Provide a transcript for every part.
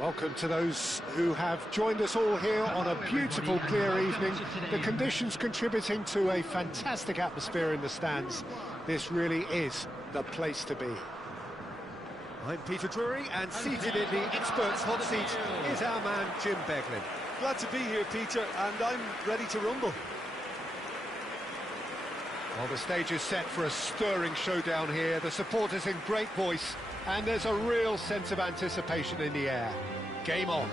Welcome to those who have joined us all here on a beautiful, clear evening. The conditions contributing to a fantastic atmosphere in the stands. This really is the place to be. I'm Peter Drury, and seated in the experts' hot seat is our man Jim Beglin. Glad to be here, Peter, and I'm ready to rumble. Well, the stage is set for a stirring showdown here. The supporters in great voice, and there's a real sense of anticipation in the air. Game on.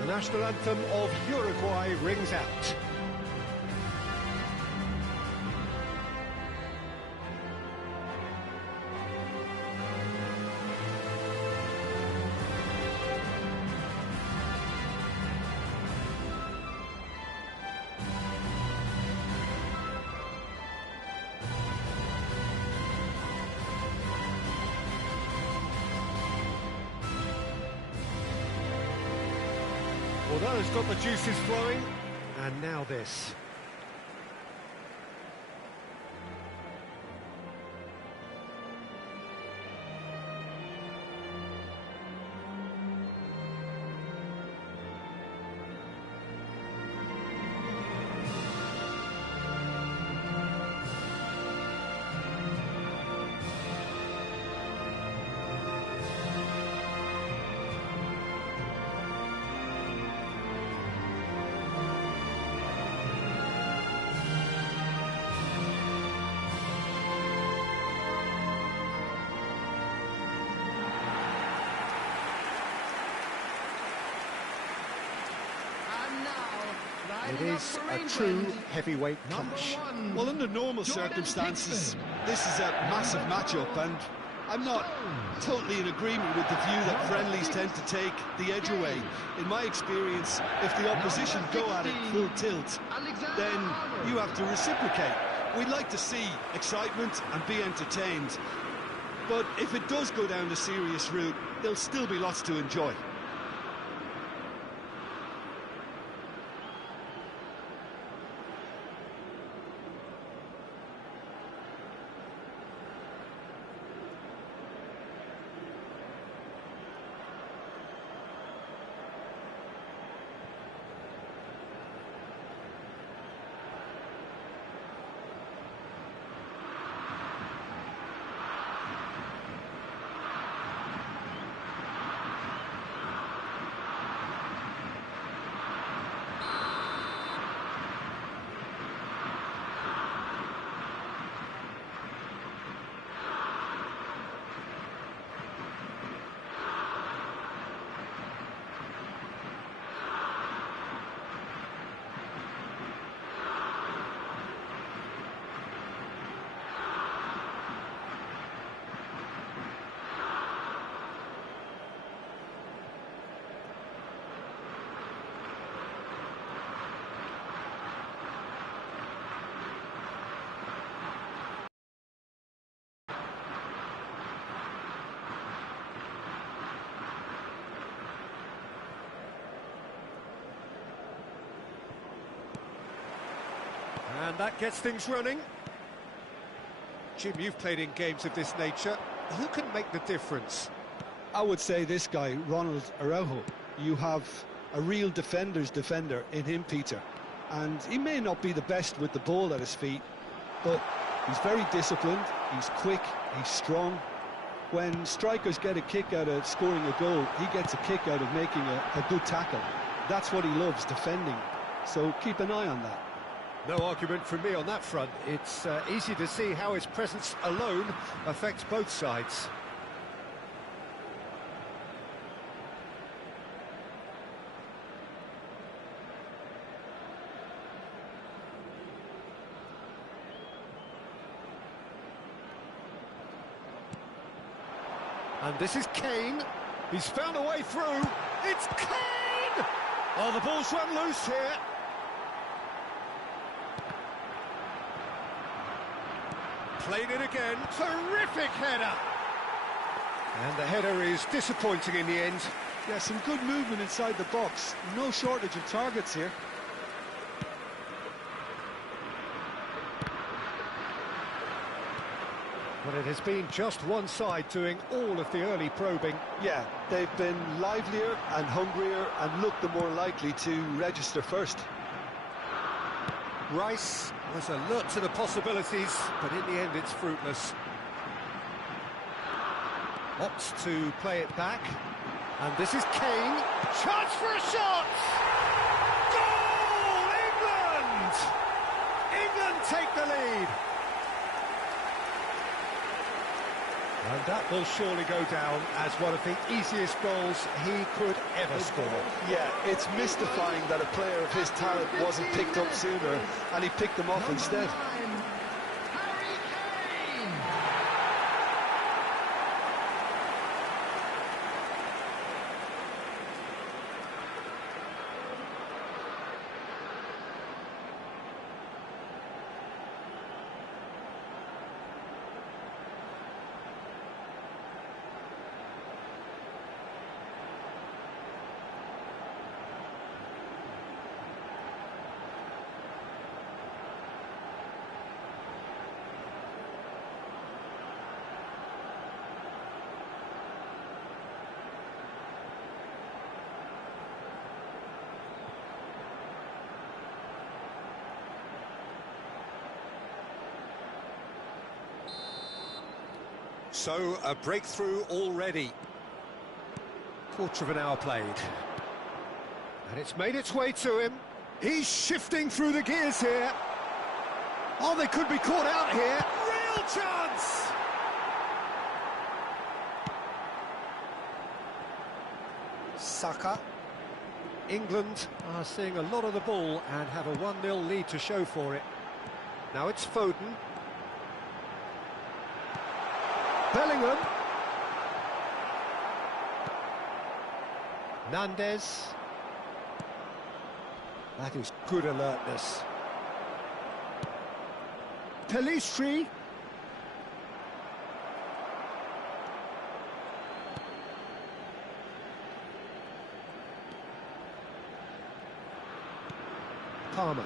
The national anthem of Uruguay rings out. Well, that has got the juices flowing, and now this. It is a true heavyweight clash. Well, under normal circumstances, this is a massive matchup, and I'm not totally in agreement with the view that friendlies tend to take the edge away. In my experience, if the opposition go at it full tilt, then you have to reciprocate. We'd like to see excitement and be entertained, but if it does go down the serious route, there'll still be lots to enjoy. And that gets things running. Jim, you've played in games of this nature. Who can make the difference? I would say this guy, Ronald Araujo. You have a real defender's defender in him, Peter. And he may not be the best with the ball at his feet, but he's very disciplined, he's quick, he's strong. When strikers get a kick out of scoring a goal, he gets a kick out of making a good tackle. That's what he loves, defending. So keep an eye on that. No argument from me on that front. It's easy to see how his presence alone affects both sides. And this is Kane. He's found a way through. It's Kane! Oh, the ball's run loose here. Played it again. Terrific header. And the header is disappointing in the end. Yeah, some good movement inside the box. No shortage of targets here. Well, it has been just one side doing all of the early probing. Yeah, they've been livelier and hungrier and looked the more likely to register first. Rice was alert to the possibilities, but in the end it's fruitless. Opts to play it back, and this is Kane. Chance for a shot! Goal! England! England take the lead. And that will surely go down as one of the easiest goals he could ever score. Yeah, it's mystifying that a player of his talent wasn't picked up sooner, and he picked them off instead. So, a breakthrough already. Quarter of an hour played. And it's made its way to him. He's shifting through the gears here. Oh, they could be caught out here. Real chance! Saka. England are seeing a lot of the ball and have a 1-0 lead to show for it. Now it's Foden. Bellingham. Nandez. That is good alertness. Pelistri. Palmer.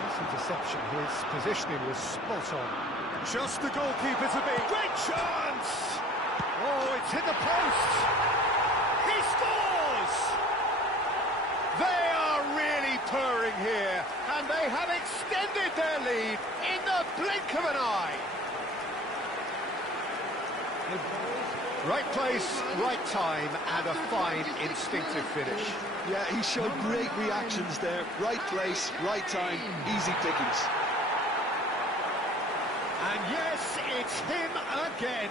Nice interception. His positioning was spot on. Just the goalkeeper to beat. Great chance! Oh, it's hit the post! He scores! They are really purring here, and they have extended their lead in the blink of an eye. Right place, right time, and a fine instinctive finish. Yeah, he showed great reactions there. Right place, right time, easy pickings. And yes, it's him again.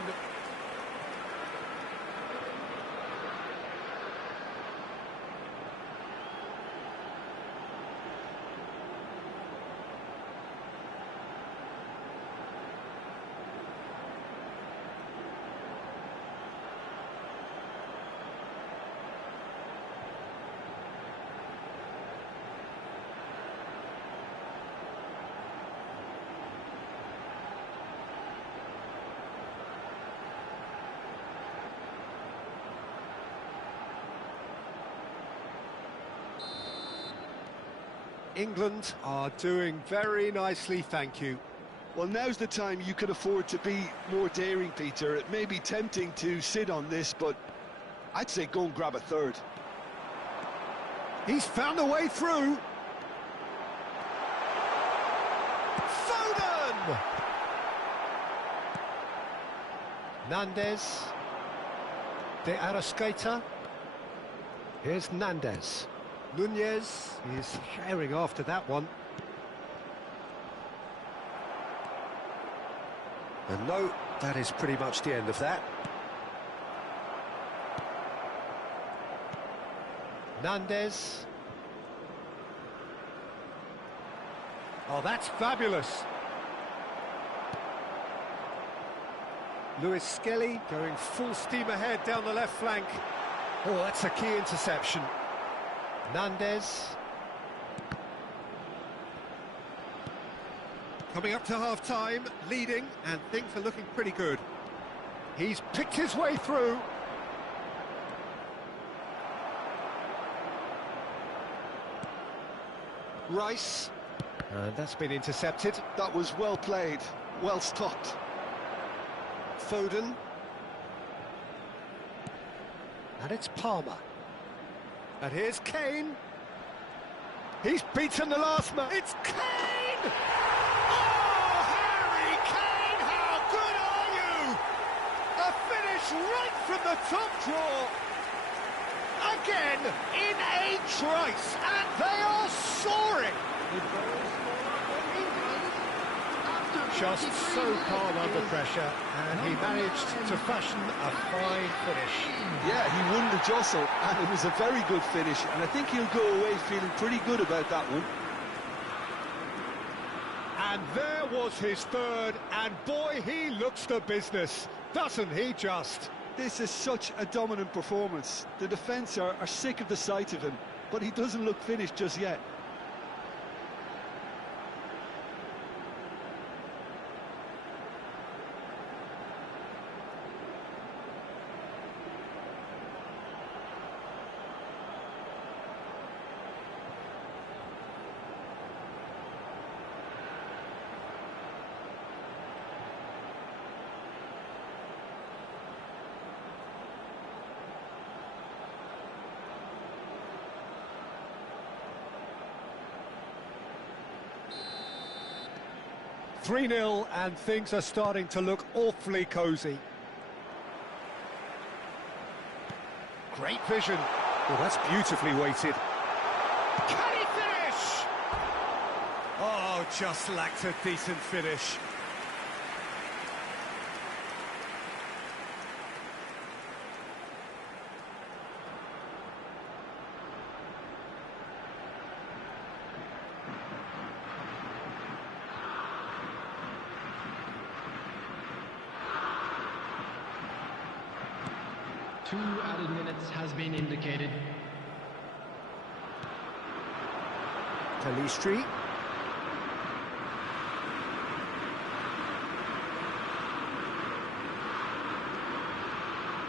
England are doing very nicely, thank you. Well, now's the time you can afford to be more daring, Peter. It may be tempting to sit on this, but I'd say go and grab a third. He's found a way through. Foden! Nandez. De Arrascaeta. Here's Nandez. Nunez is herring after that one. And no, that is pretty much the end of that. Nandez. Oh, that's fabulous. Lewis Skelly going full steam ahead down the left flank. Oh, that's a key interception. Nandez. Coming up to half-time, leading, and things are looking pretty good. He's picked his way through. Rice. And that's been intercepted. That was well played, well stopped. Foden. And it's Palmer. And here's Kane. He's beaten the last man. It's Kane! Oh, Harry Kane, how good are you? A finish right from the top draw. Again, in a trice, and they are soaring. Just so calm under pressure, and he managed to fashion a fine finish. Yeah, he won the jostle, and it was a very good finish, and I think he'll go away feeling pretty good about that one. And there was his third, and boy, he looks the business, doesn't he just? This is such a dominant performance. The defence are sick of the sight of him, but he doesn't look finished just yet. "3-0, and things are starting to look awfully cosy. Great vision. Well, that's beautifully weighted. Can he finish? Oh, just lacked a decent finish. Two added minutes has been indicated. Pelistri.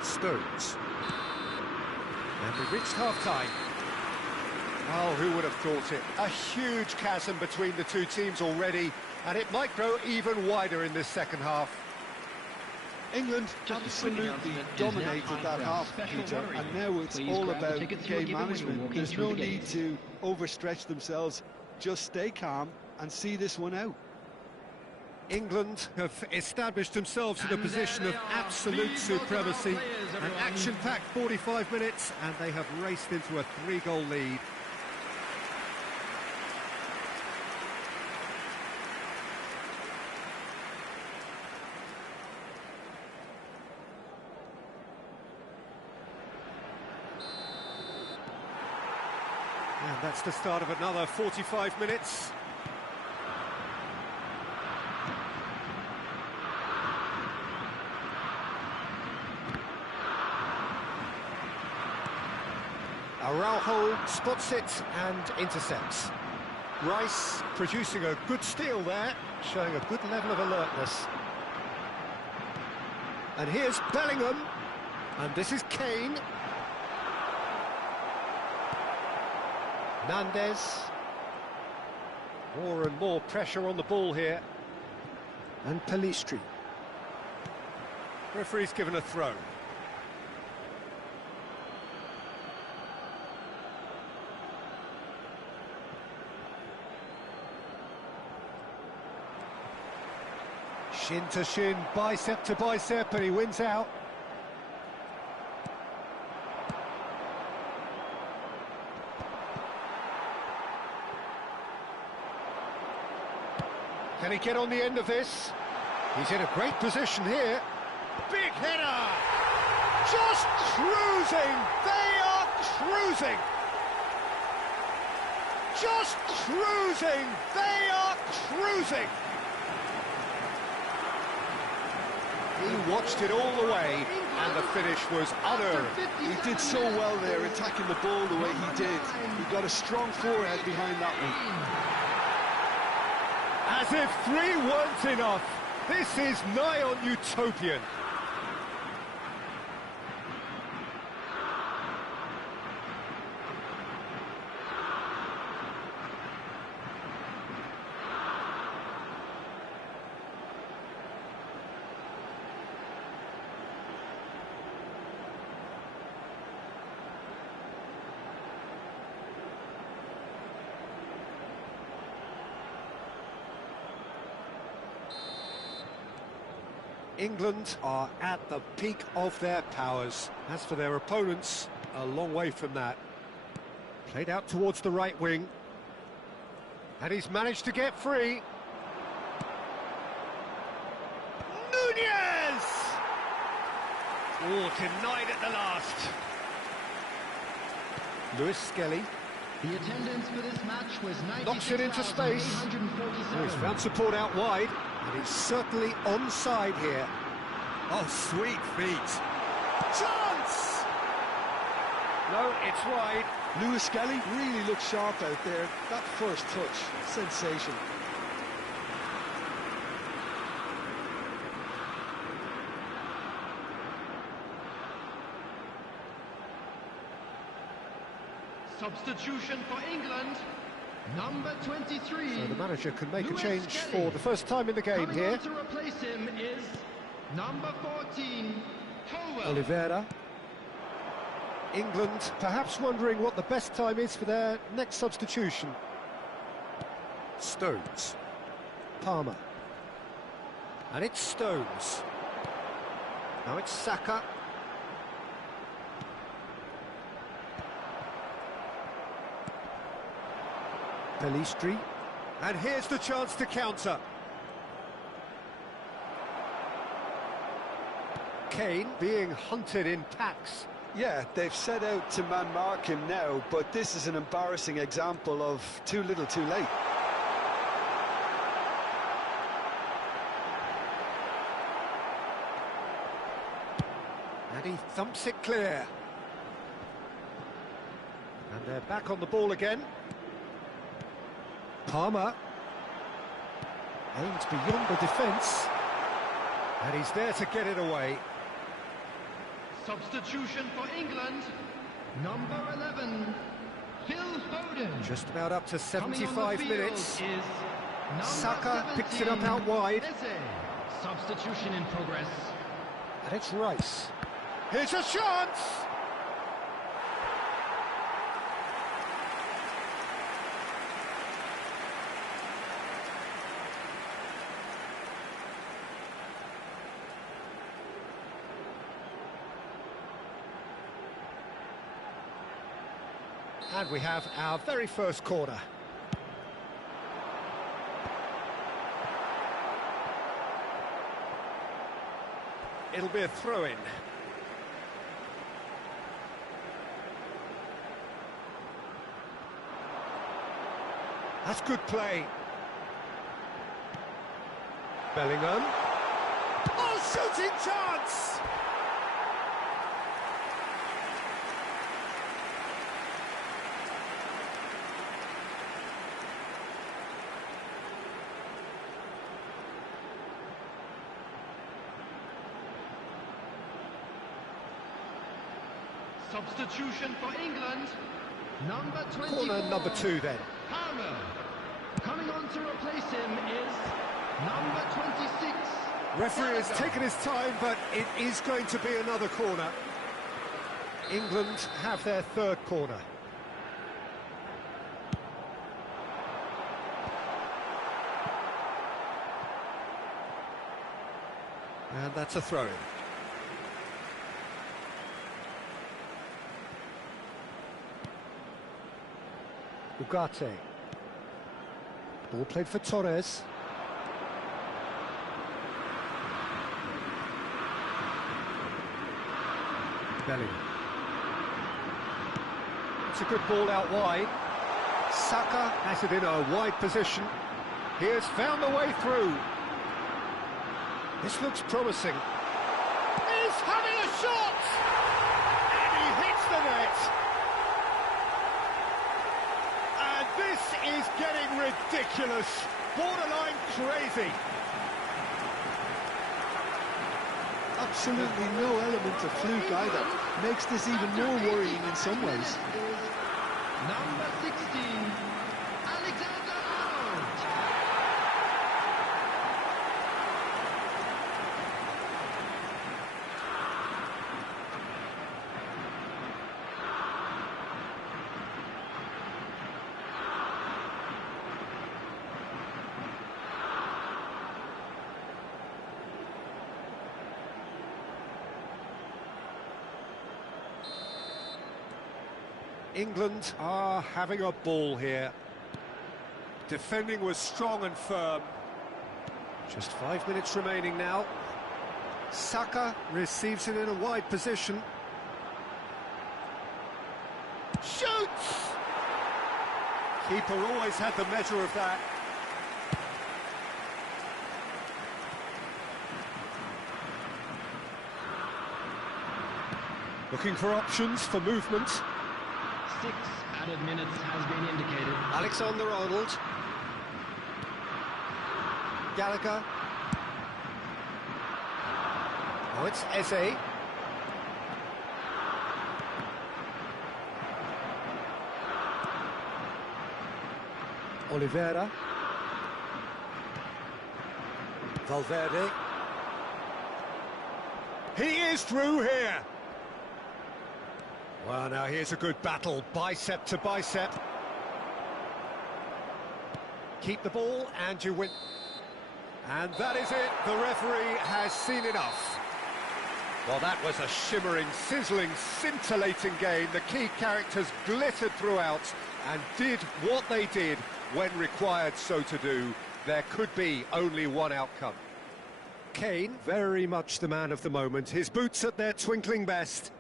Stones. And we've reached half-time. Oh, who would have thought it? A huge chasm between the two teams already, and it might grow even wider in this second half. England absolutely dominated that half, Peter, and now it's all about game management. There's no need to overstretch themselves. Just stay calm and see this one out. England have established themselves in a position of absolute supremacy. An action-packed 45 minutes, and they have raced into a 3-goal lead. And that's the start of another 45 minutes. Araujo spots it and intercepts. Rice producing a good steal there, showing a good level of alertness. And here's Bellingham, and this is Kane. Nandez. More and more pressure on the ball here. And Pelistri. Referee's given a throw. Shin to shin, bicep to bicep, and he wins out. Can he get on the end of this? He's in a great position here. Big header! Just cruising! They are cruising! Just cruising! They are cruising! He watched it all the way, and the finish was unearned. He did so well there, attacking the ball the way he did. He got a strong forehead behind that one. As if 3 weren't enough, this is nigh on utopian. England are at the peak of their powers. As for their opponents, a long way from that. Played out towards the right wing. And he's managed to get free. Nunez! Oh, denied at the last. Lewis Skelly. The attendance for this match was Knocks it into space. Oh, he's found support out wide. And he's certainly onside here. Oh, sweet feet. Chance! No, it's wide. Lewis Skelly really looked sharp out there. That first touch, sensation. Substitution for England, number 23. So the manager can make Lewis a change Skelly. for the first time in the game Coming here. on to replace him is number 14, Howell. Oliveira. England perhaps wondering what the best time is for their next substitution. Stones. Palmer. And it's Stones. Now it's Saka. Pelistri. And here's the chance to counter. Kane being hunted in packs. Yeah, they've set out to man-mark him now, but this is an embarrassing example of too little too late. And he thumps it clear. And they're back on the ball again. Palmer. Aims beyond the defence. And he's there to get it away. Substitution for England, number 11, Phil Foden. Just about up to Coming on the 75 field minutes. is number Saka picks it up 17, out wide. Eze. Substitution in progress. And it's Rice. Here's a chance! And we have our very first corner. It'll be a throw-in. That's good play. Bellingham. Oh, shooting chance! Substitution for England, number 24. Corner number 2 then. Palmer. Coming on to replace him is number 26. Referee has taken his time, but it is going to be another corner. England have their third corner. And that's a throw-in. Ugarte. Ball played for Torres. Bellingham. It's a good ball out wide. Saka has it in a wide position. He has found the way through. This looks promising. He's having a shot! And he hits the net! And this is getting ridiculous. Borderline crazy. Absolutely no element of fluke either. Makes this even more worrying in some ways. Number 16, Alexander-Arnold. England are having a ball here. Defending was strong and firm. Just 5 minutes remaining now. Saka receives it in a wide position. Shoots! Keeper always had the measure of that. Looking for options for movement. 6 added minutes has been indicated. Alexander-Arnold. Gallagher. Now it's Eze. Oliveira. Valverde. He is through here. Well, now here's a good battle, bicep to bicep. Keep the ball and you win. And that is it, the referee has seen enough. Well, that was a shimmering, sizzling, scintillating game. The key characters glittered throughout and did what they did when required so to do. There could be only one outcome. Kane, very much the man of the moment, his boots at their twinkling best.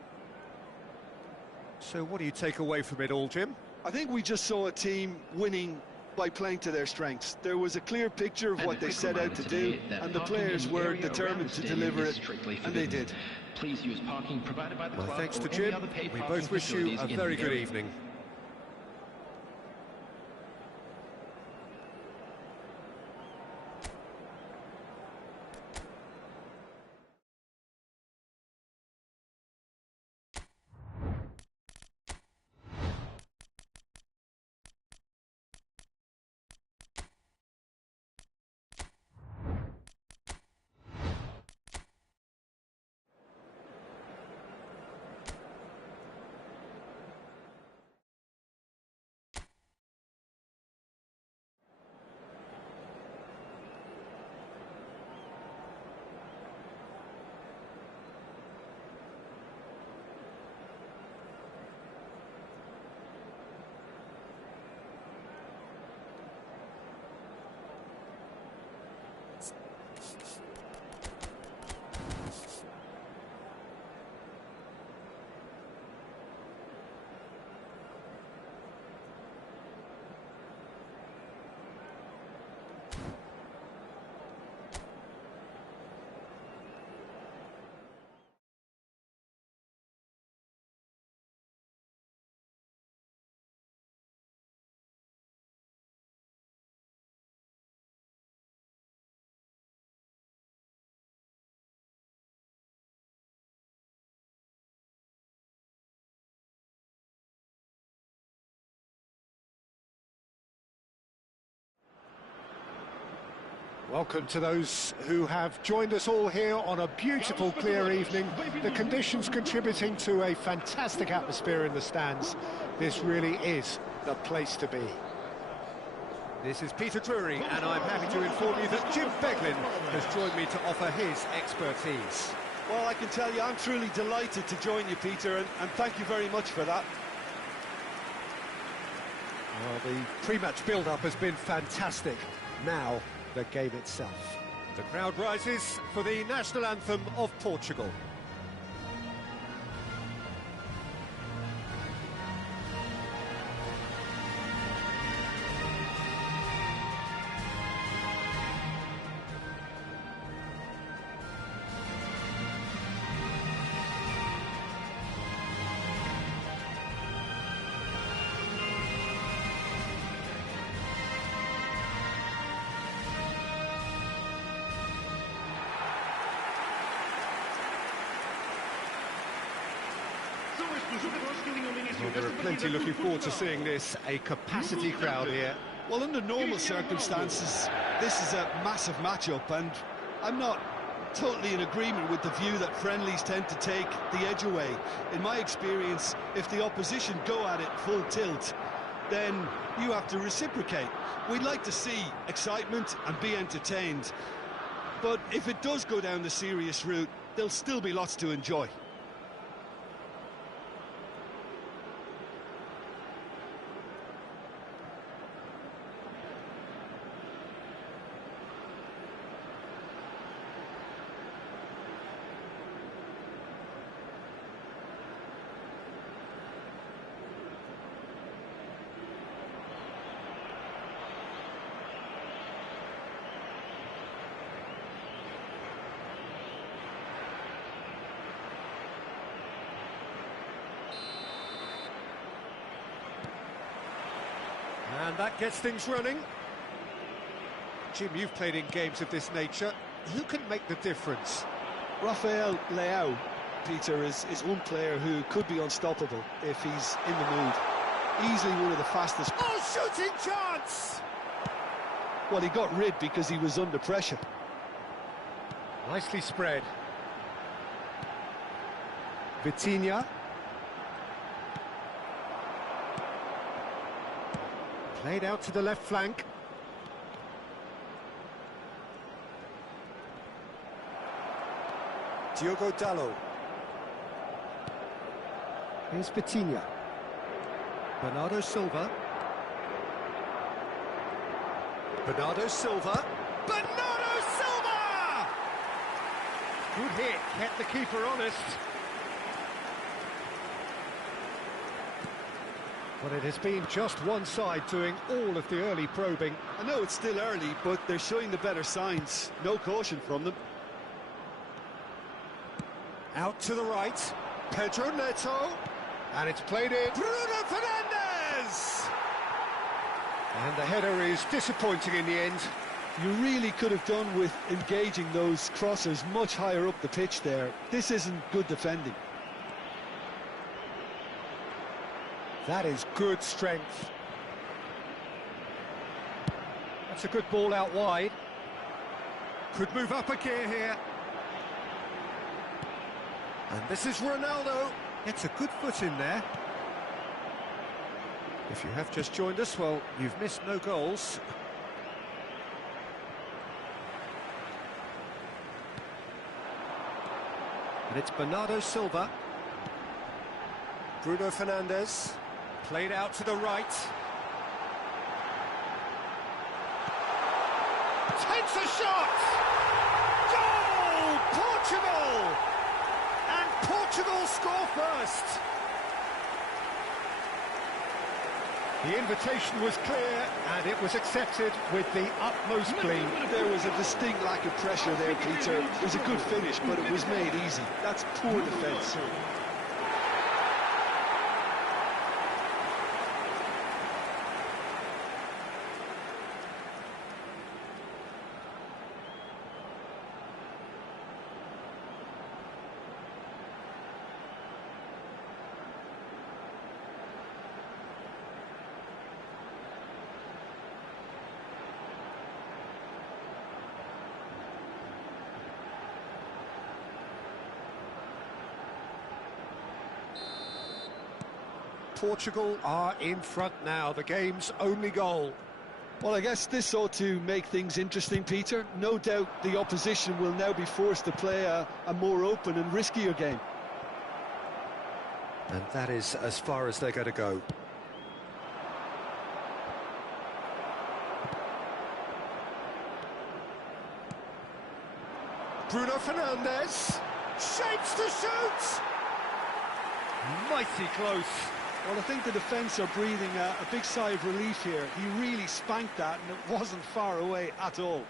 So what do you take away from it all, Jim? I think we just saw a team winning by playing to their strengths. There was a clear picture of what they set out to do, and the players were determined to deliver it, and they did. Please use parking provided by the club. Well, thanks to or any Jim. other paid We parking both wish you a facilities in very the good area. evening. Welcome to those who have joined us all here on a beautiful, clear evening. The conditions contributing to a fantastic atmosphere in the stands. This really is the place to be. This is Peter Drury, and I'm happy to inform you that Jim Beglin has joined me to offer his expertise. Well, I can tell you I'm truly delighted to join you, Peter, and thank you very much for that. Well, the pre-match build-up has been fantastic. Now, the game itself. The crowd rises for the national anthem of Portugal. Well, there are plenty looking forward to seeing this, a capacity crowd here. Well, under normal circumstances, this is a massive matchup, and I'm not totally in agreement with the view that friendlies tend to take the edge away. In my experience, if the opposition go at it full tilt, then you have to reciprocate. We'd like to see excitement and be entertained, but if it does go down the serious route, there'll still be lots to enjoy. And that gets things running. Jim, you've played in games of this nature. Who can make the difference? Rafael Leao, Peter, is one player who could be unstoppable if he's in the mood. Easily one of the fastest. Oh, shooting chance! Well, he got rid because he was under pressure. Nicely spread. Vitinha. Played out to the left flank. Diogo Dalot. Here's Vitinha. Bernardo Silva. Bernardo Silva. Bernardo Silva! Good hit, kept the keeper honest. Well, it has been just one side doing all of the early probing. I know it's still early, but they're showing the better signs. No caution from them. Out to the right, Pedro Neto, and it's played in, Bruno Fernandes! And the header is disappointing in the end. You really could have done with engaging those crossers much higher up the pitch there. This isn't good defending. That is good strength. That's a good ball out wide. Could move up a gear here. And this is Ronaldo. It's a good foot in there. If you have just joined us, well, you've missed no goals. And it's Bernardo Silva. Bruno Fernandes. Played out to the right. Takes a shot! Goal! Portugal! And Portugal score first. The invitation was clear and it was accepted with the utmost glee. There was a distinct lack of pressure there, Peter. It was a good finish, but it was made easy. That's poor defence. Portugal are in front now, the game's only goal. Well, I guess this ought to make things interesting, Peter. No doubt the opposition will now be forced to play a more open and riskier game. And that is as far as they're going to go. Bruno Fernandes shapes to shoot! Mighty close. Well, I think the defence are breathing a big sigh of relief here. He really spanked that and it wasn't far away at all.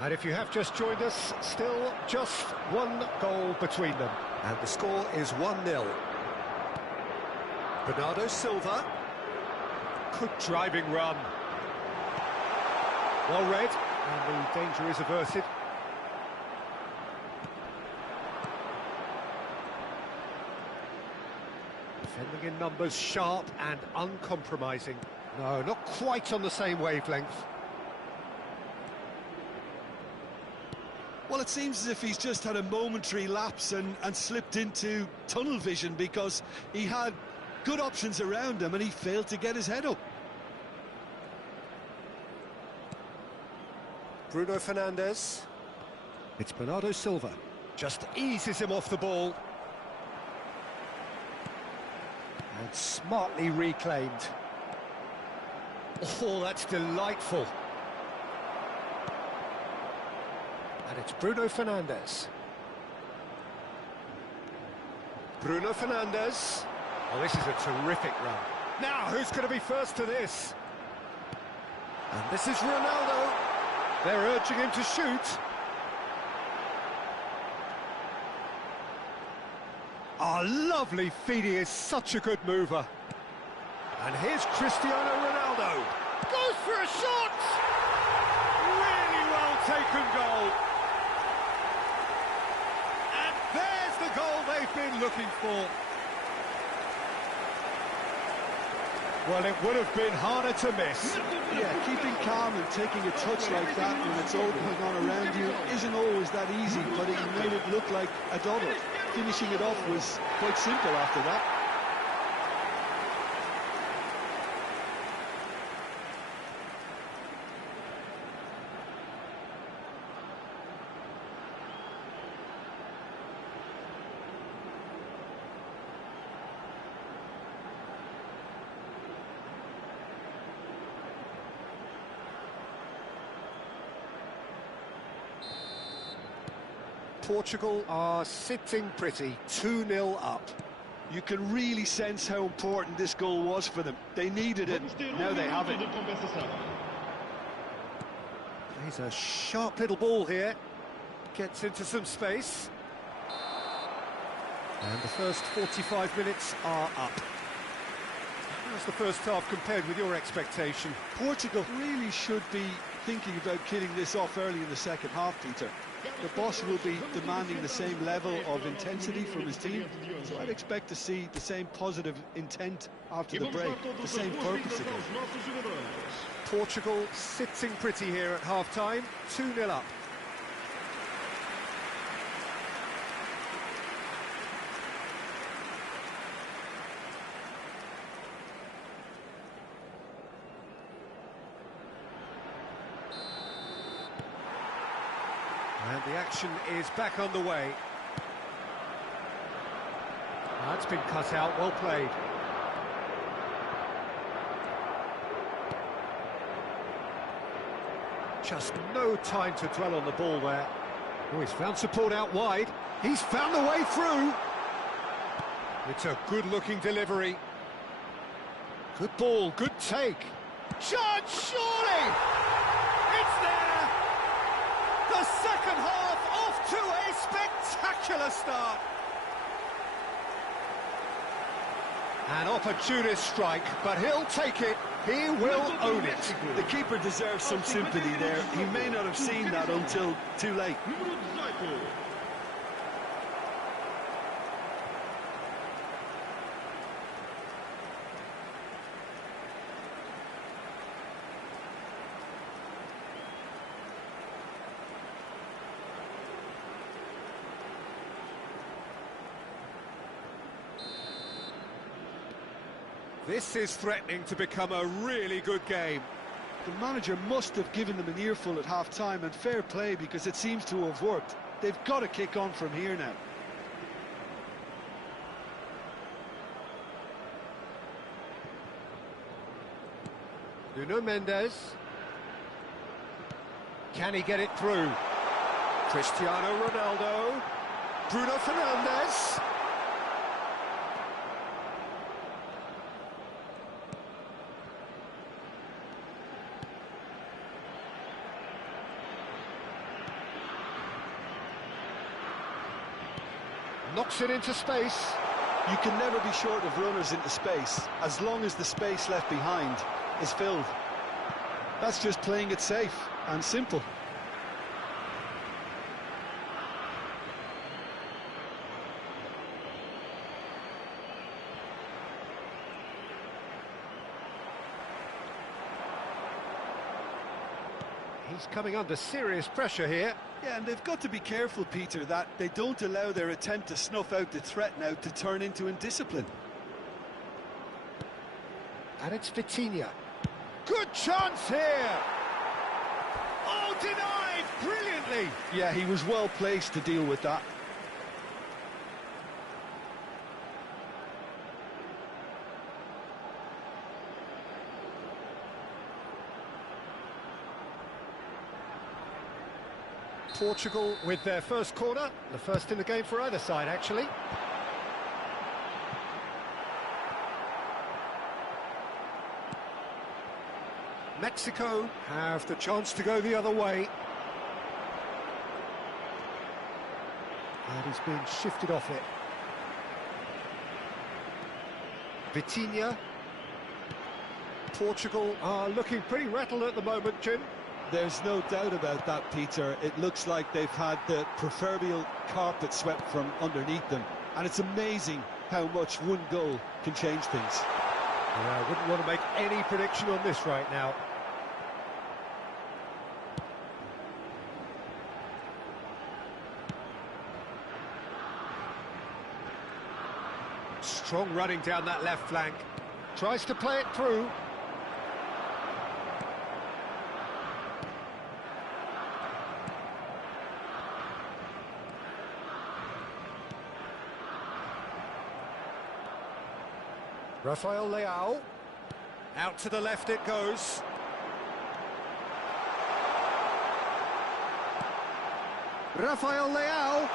And if you have just joined us, still just one goal between them. And the score is 1-0. Bernardo Silva. Good driving run. Well read, and the danger is averted. Defending in numbers, sharp and uncompromising. No, not quite on the same wavelength. Well, it seems as if he's just had a momentary lapse and slipped into tunnel vision because he had good options around him and he failed to get his head up. Bruno Fernandes. It's Bernardo Silva. Just eases him off the ball. And smartly reclaimed. Oh, that's delightful. And it's Bruno Fernandes. Bruno Fernandes. Oh, this is a terrific run. Now, who's going to be first to this? And this is Ronaldo. They're urging him to shoot. Oh, lovely feed. He is such a good mover. And here's Cristiano Ronaldo. Goes for a shot! Really well taken goal. And there's the goal they've been looking for. Well, it would have been harder to miss. Yeah, keeping calm and taking a touch like that when it's all going on around you isn't always that easy, but he made it look like a double. Finishing it off was quite simple after that. Portugal are sitting pretty, 2-0 up. You can really sense how important this goal was for them. They needed it, now they have it. He's a sharp little ball here. Gets into some space. And the first 45 minutes are up. How's the first half compared with your expectation? Portugal really should be thinking about killing this off early in the second half, Peter. The boss will be demanding the same level of intensity from his team, so I'd expect to see the same positive intent after the break, the same purpose again. Portugal sitting pretty here at half-time, 2-0 up. And the action is back on the way. That's been cut out, well played. Just no time to dwell on the ball there. Oh, he's found support out wide. He's found the way through. It's a good-looking delivery. Good ball, good take. Chance, surely! It's there! The second half off to a spectacular start. An opportunist strike, but he'll take it. He will own it. The keeper deserves some sympathy there. He may not have seen that until too late. This is threatening to become a really good game. The manager must have given them an earful at half-time, and fair play, because it seems to have worked. They've got to kick on from here now. Nuno Mendes. Can he get it through? Cristiano Ronaldo. Bruno Fernandes. Knocks it into space. You can never be short of runners into space, as long as the space left behind is filled. That's just playing it safe and simple. He's coming under serious pressure here. Yeah, and they've got to be careful, Peter, that they don't allow their attempt to snuff out the threat now to turn into indiscipline. And it's Vitinha. Good chance here! Oh, denied brilliantly! Yeah, he was well placed to deal with that. Portugal with their first corner, the first in the game for either side, actually. Mexico have the chance to go the other way. And he's been shifted off it. Vitinha. Portugal are looking pretty rattled at the moment, Jim. There's no doubt about that, Peter. It looks like they've had the proverbial carpet swept from underneath them. And it's amazing how much one goal can change things. Yeah, I wouldn't want to make any prediction on this right now. Strong running down that left flank. Tries to play it through. Rafael Leao. Out to the left it goes. Rafael Leao.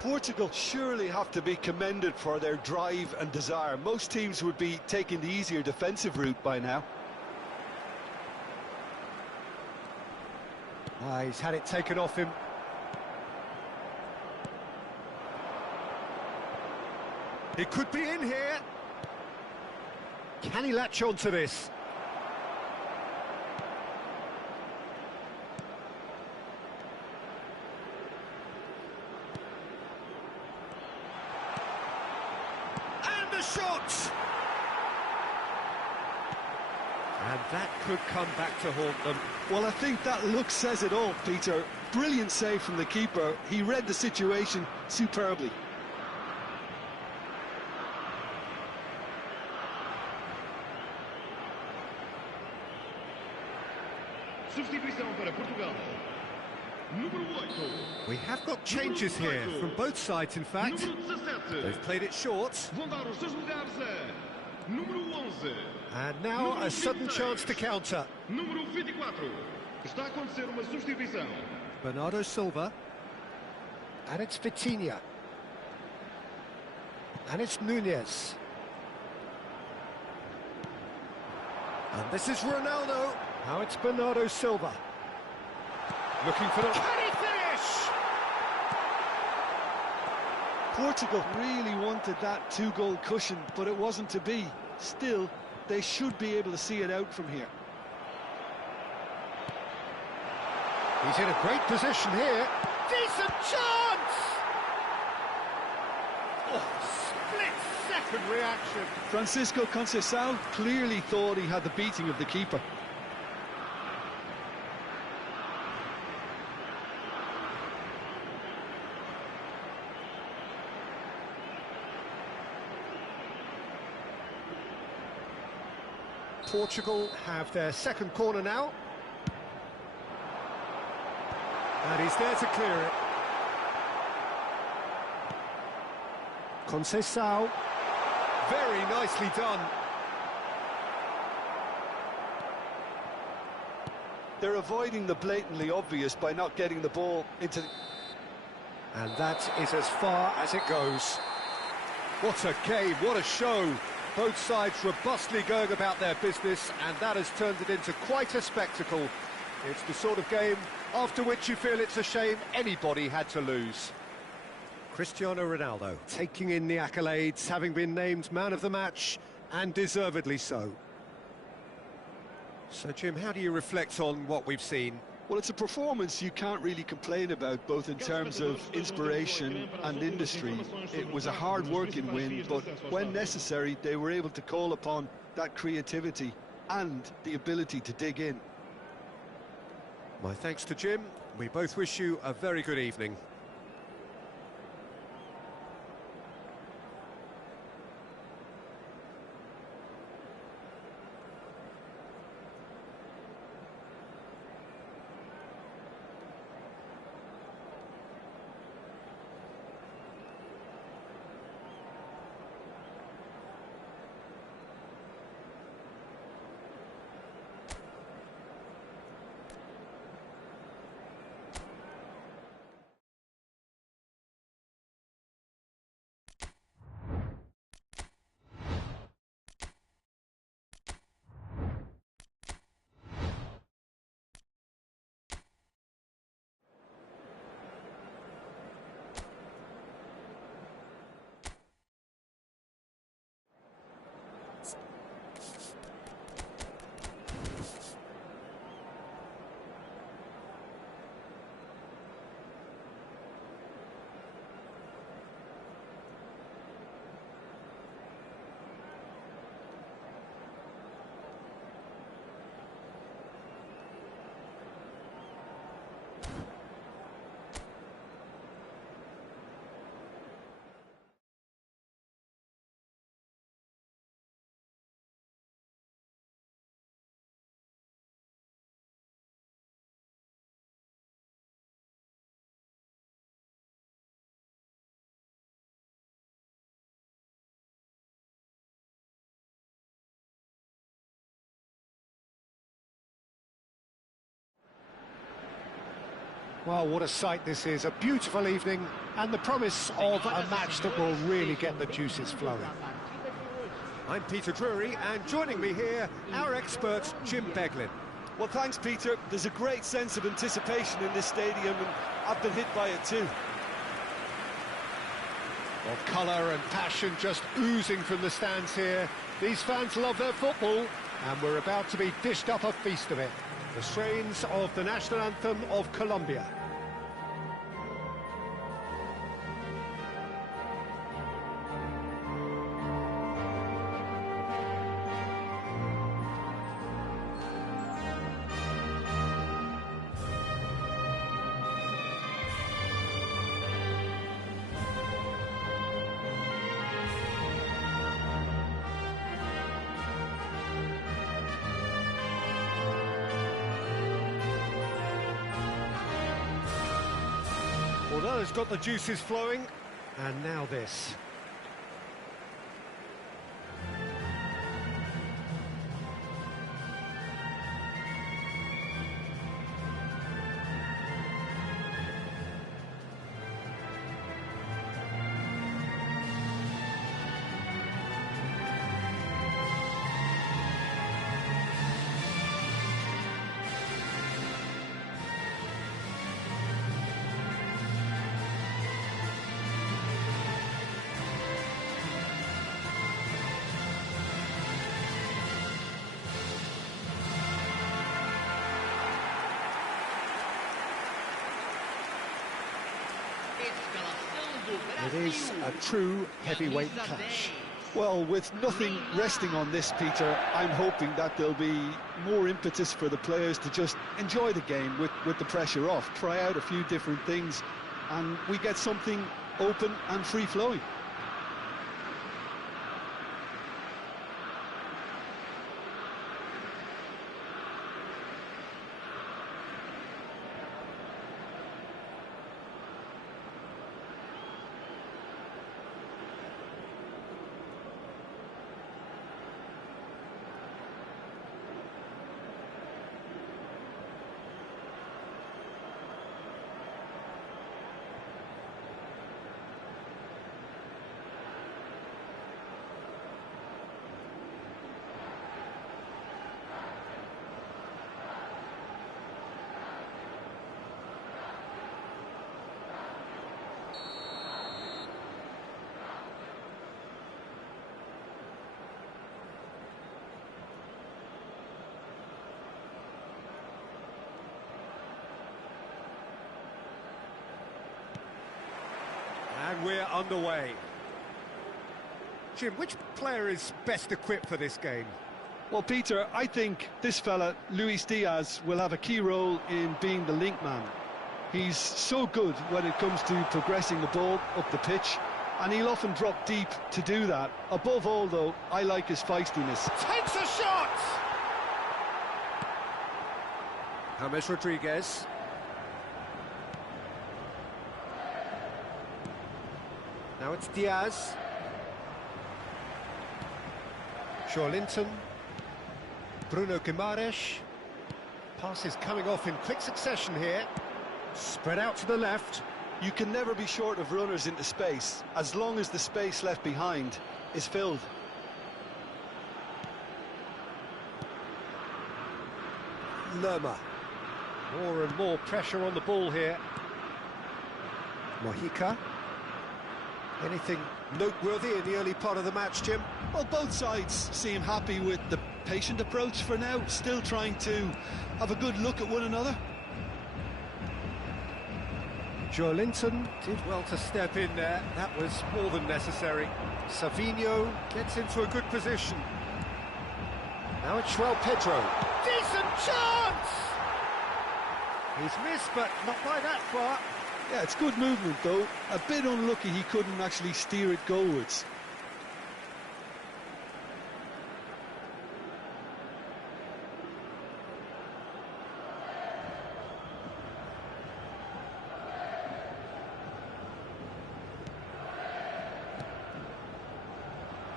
Portugal surely have to be commended for their drive and desire. Most teams would be taking the easier defensive route by now. He's had it taken off him. It could be in here. Can he latch on to this? And the shot! And that could come back to haunt them. Well, I think that look says it all, Peter. Brilliant save from the keeper. He read the situation superbly. Substituição para Portugal. Número 8. We have got changes here from both sides, in fact. Número 17. They've played it short. Vão dar os seus lugares a número 11. And now a sudden chance to counter. Número 24. Está a acontecer uma substituição. Bernardo Silva. And it's Vitinha. And it's Nunez. And this is Ronaldo. Now it's Bernardo Silva. Looking for the... Can he finish? Portugal really wanted that two-goal cushion, but it wasn't to be. Still, they should be able to see it out from here. He's in a great position here. Decent chance! Oh, split-second reaction. Francisco Conceição clearly thought he had the beating of the keeper. Portugal have their second corner now. And he's there to clear it. Conceição. Very nicely done. They're avoiding the blatantly obvious by not getting the ball into... And that is as far as it goes. What a game, what a show. Both sides robustly going about their business, and that has turned it into quite a spectacle. It's the sort of game after which you feel it's a shame anybody had to lose. Cristiano Ronaldo taking in the accolades, having been named man of the match, and deservedly so. So, Jim, how do you reflect on what we've seen? Well, it's a performance you can't really complain about, both in terms of inspiration and industry. It was a hard-working win, but when necessary, they were able to call upon that creativity and the ability to dig in. My thanks to Jim. We both wish you a very good evening. Well, what a sight this is, a beautiful evening, and the promise of a match that will really get the juices flowing. I'm Peter Drury, and joining me here, our expert, Jim Beglin. Well, thanks, Peter. There's a great sense of anticipation in this stadium, and I've been hit by it too. Well, colour and passion just oozing from the stands here. These fans love their football, and we're about to be dished up a feast of it. The strains of the national anthem of Colombia. Well, that has got the juices flowing, and now this. It is a true heavyweight clash. Well, with nothing resting on this, Peter, I'm hoping that there'll be more impetus for the players to just enjoy the game with the pressure off, try out a few different things, and we get something open and free-flowing. And we're underway. Jim, which player is best equipped for this game? Well, Peter, I think this fella, Luis Diaz, will have a key role in being the link man. He's so good when it comes to progressing the ball up the pitch, and he'll often drop deep to do that. Above all, though, I like his feistiness. Takes a shot! James Rodriguez. Now it's Diaz. Linton. Bruno Guimaraes. Passes coming off in quick succession here. Spread out to the left. You can never be short of runners into space, as long as the space left behind is filled. Lerma. More and more pressure on the ball here. Mojica. Anything noteworthy in the early part of the match, Jim? Well, both sides seem happy with the patient approach for now, still trying to have a good look at one another. Linton did well to step in there. That was more than necessary. Savinho gets into a good position. Now it's Pedro. Decent chance! He's missed, but not by that far. Yeah, it's good movement, though. A bit unlucky he couldn't actually steer it goalwards.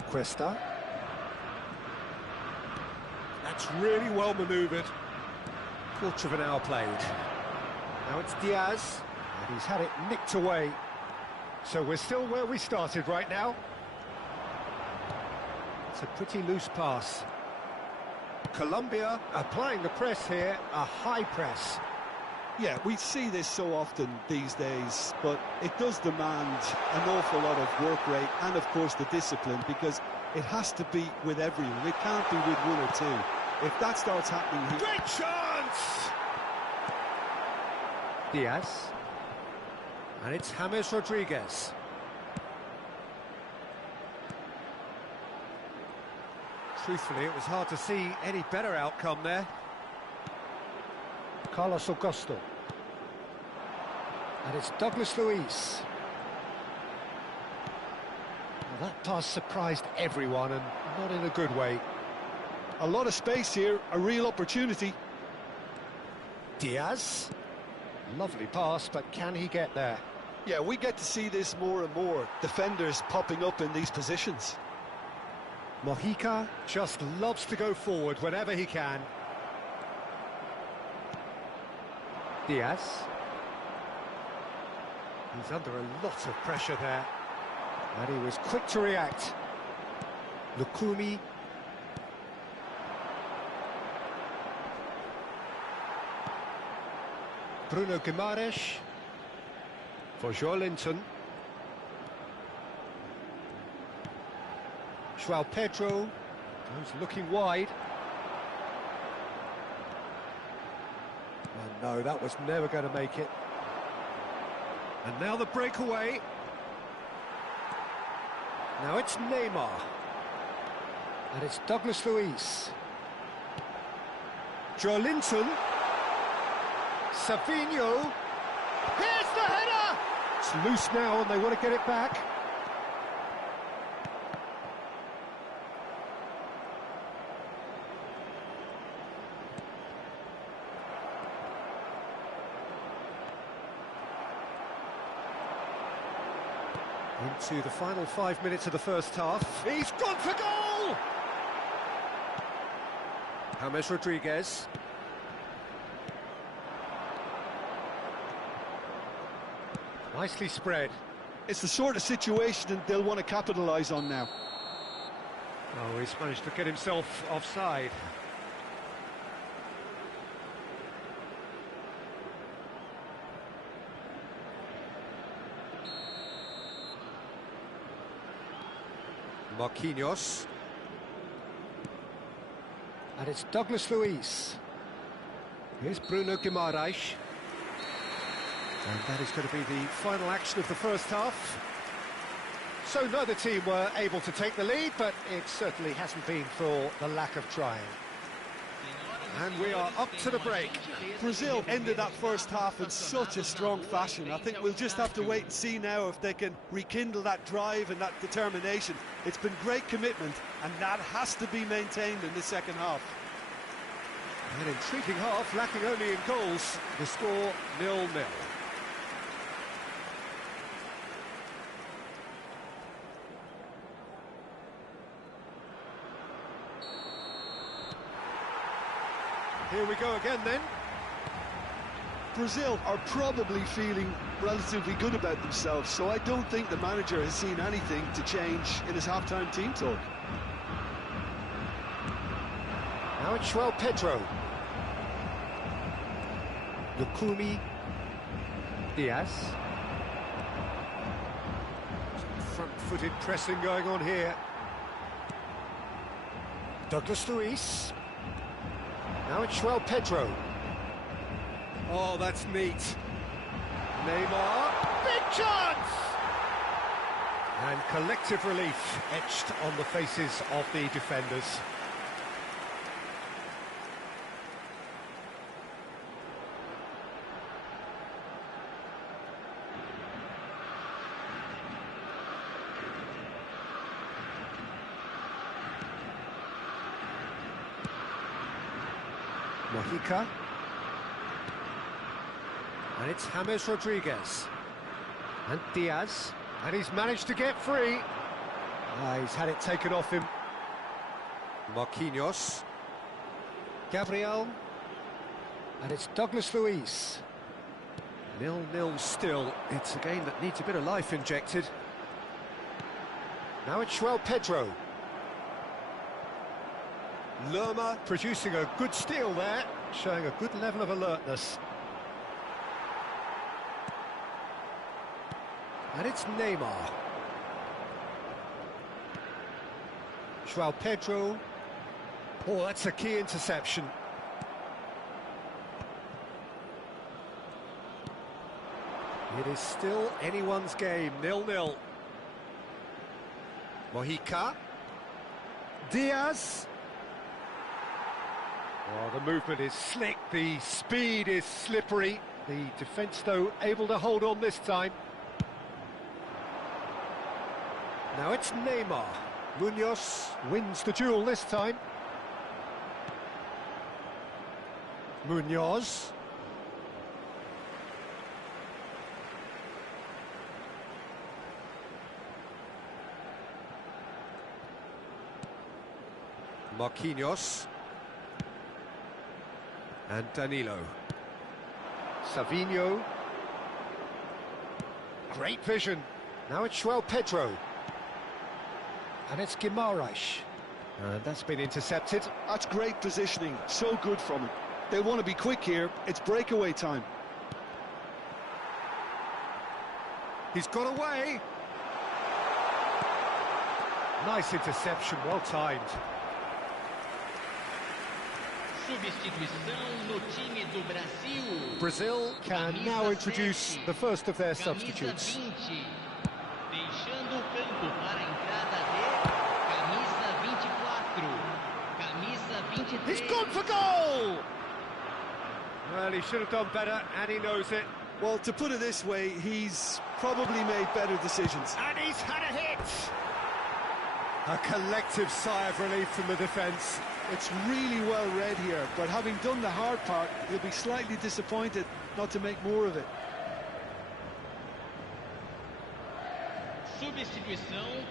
Cuesta. That's really well manoeuvred. Quarter of an hour played. Now it's Diaz, and he's had it nicked away. So we're still where we started right now. It's a pretty loose pass. Colombia applying the press here, a high press. Yeah, we see this so often these days, but it does demand an awful lot of work rate and, of course, the discipline, because it has to be with everyone. It can't be with one or two. If that starts happening... Great chance! Diaz. And it's James Rodriguez. Truthfully, it was hard to see any better outcome there. Carlos Augusto. And it's Douglas Luiz. Well, that pass surprised everyone, and not in a good way. A lot of space here, a real opportunity. Diaz. Lovely pass, but can he get there? Yeah, we get to see this more and more. Defenders popping up in these positions. Mojica just loves to go forward whenever he can. Diaz. He's under a lot of pressure there. And he was quick to react. Lukumi. Bruno Guimaraes. For Joelinton. João Pedro goes looking wide. Oh no, that was never going to make it. And now the breakaway. Now it's Neymar. And it's Douglas Luiz. Joelinton. Savinho. Here's the header! It's loose now and they want to get it back. Into the final 5 minutes of the first half. He's gone for goal! James Rodriguez. Nicely spread. It's the sort of situation that they'll want to capitalise on now. Oh, he's managed to get himself offside. Marquinhos. And it's Douglas Luiz. Here's Bruno Guimaraes. And that is going to be the final action of the first half. So neither team were able to take the lead, but it certainly hasn't been for the lack of trying. And we are up to the break. Brazil ended that first half in such a strong fashion. I think we'll just have to wait and see now if they can rekindle that drive and that determination. It's been great commitment, and that has to be maintained in the second half. An intriguing half, lacking only in goals. The score 0-0. Here we go again then. Brazil are probably feeling relatively good about themselves, so I don't think the manager has seen anything to change in his half-time team talk. Now it's João Pedro. Lukumi. Diaz. Front-footed pressing going on here. Douglas Luiz. Now it's João Pedro. Oh, that's neat. Neymar. Big chance! And collective relief etched on the faces of the defenders. Mojica. And it's James Rodriguez. And Diaz. And he's managed to get free. He's had it taken off him. Marquinhos. Gabriel. And it's Douglas Luiz. 0-0 still. It's a game that needs a bit of life injected. Now it's João Pedro. Lerma producing a good steal there, showing a good level of alertness. And it's Neymar. João Pedro. Oh, that's a key interception. It is still anyone's game, 0-0. Mojica. Diaz. Oh, the movement is slick, the speed is slippery. The defence, though, able to hold on this time. Now it's Neymar. Munoz wins the duel this time. Munoz. Marquinhos. And Danilo. Savinho. Great vision. Now it's João Pedro. And it's Guimaraes. And that's been intercepted. That's great positioning, so good from him. They want to be quick here, it's breakaway time. He's got away. Nice interception, well timed. Substituição no time do Brasil. Brazil can now introduce the first of their substitutes. Deixando o campo para a entrada de camisa 24. Camisa 23. He's gone for goal! Well, he should have done better, and he knows it. Well, to put it this way, he's probably made better decisions. And he's had a hit! A collective sigh of relief from the defence. It's really well read here, but having done the hard part, he'll be slightly disappointed not to make more of it. Substituição.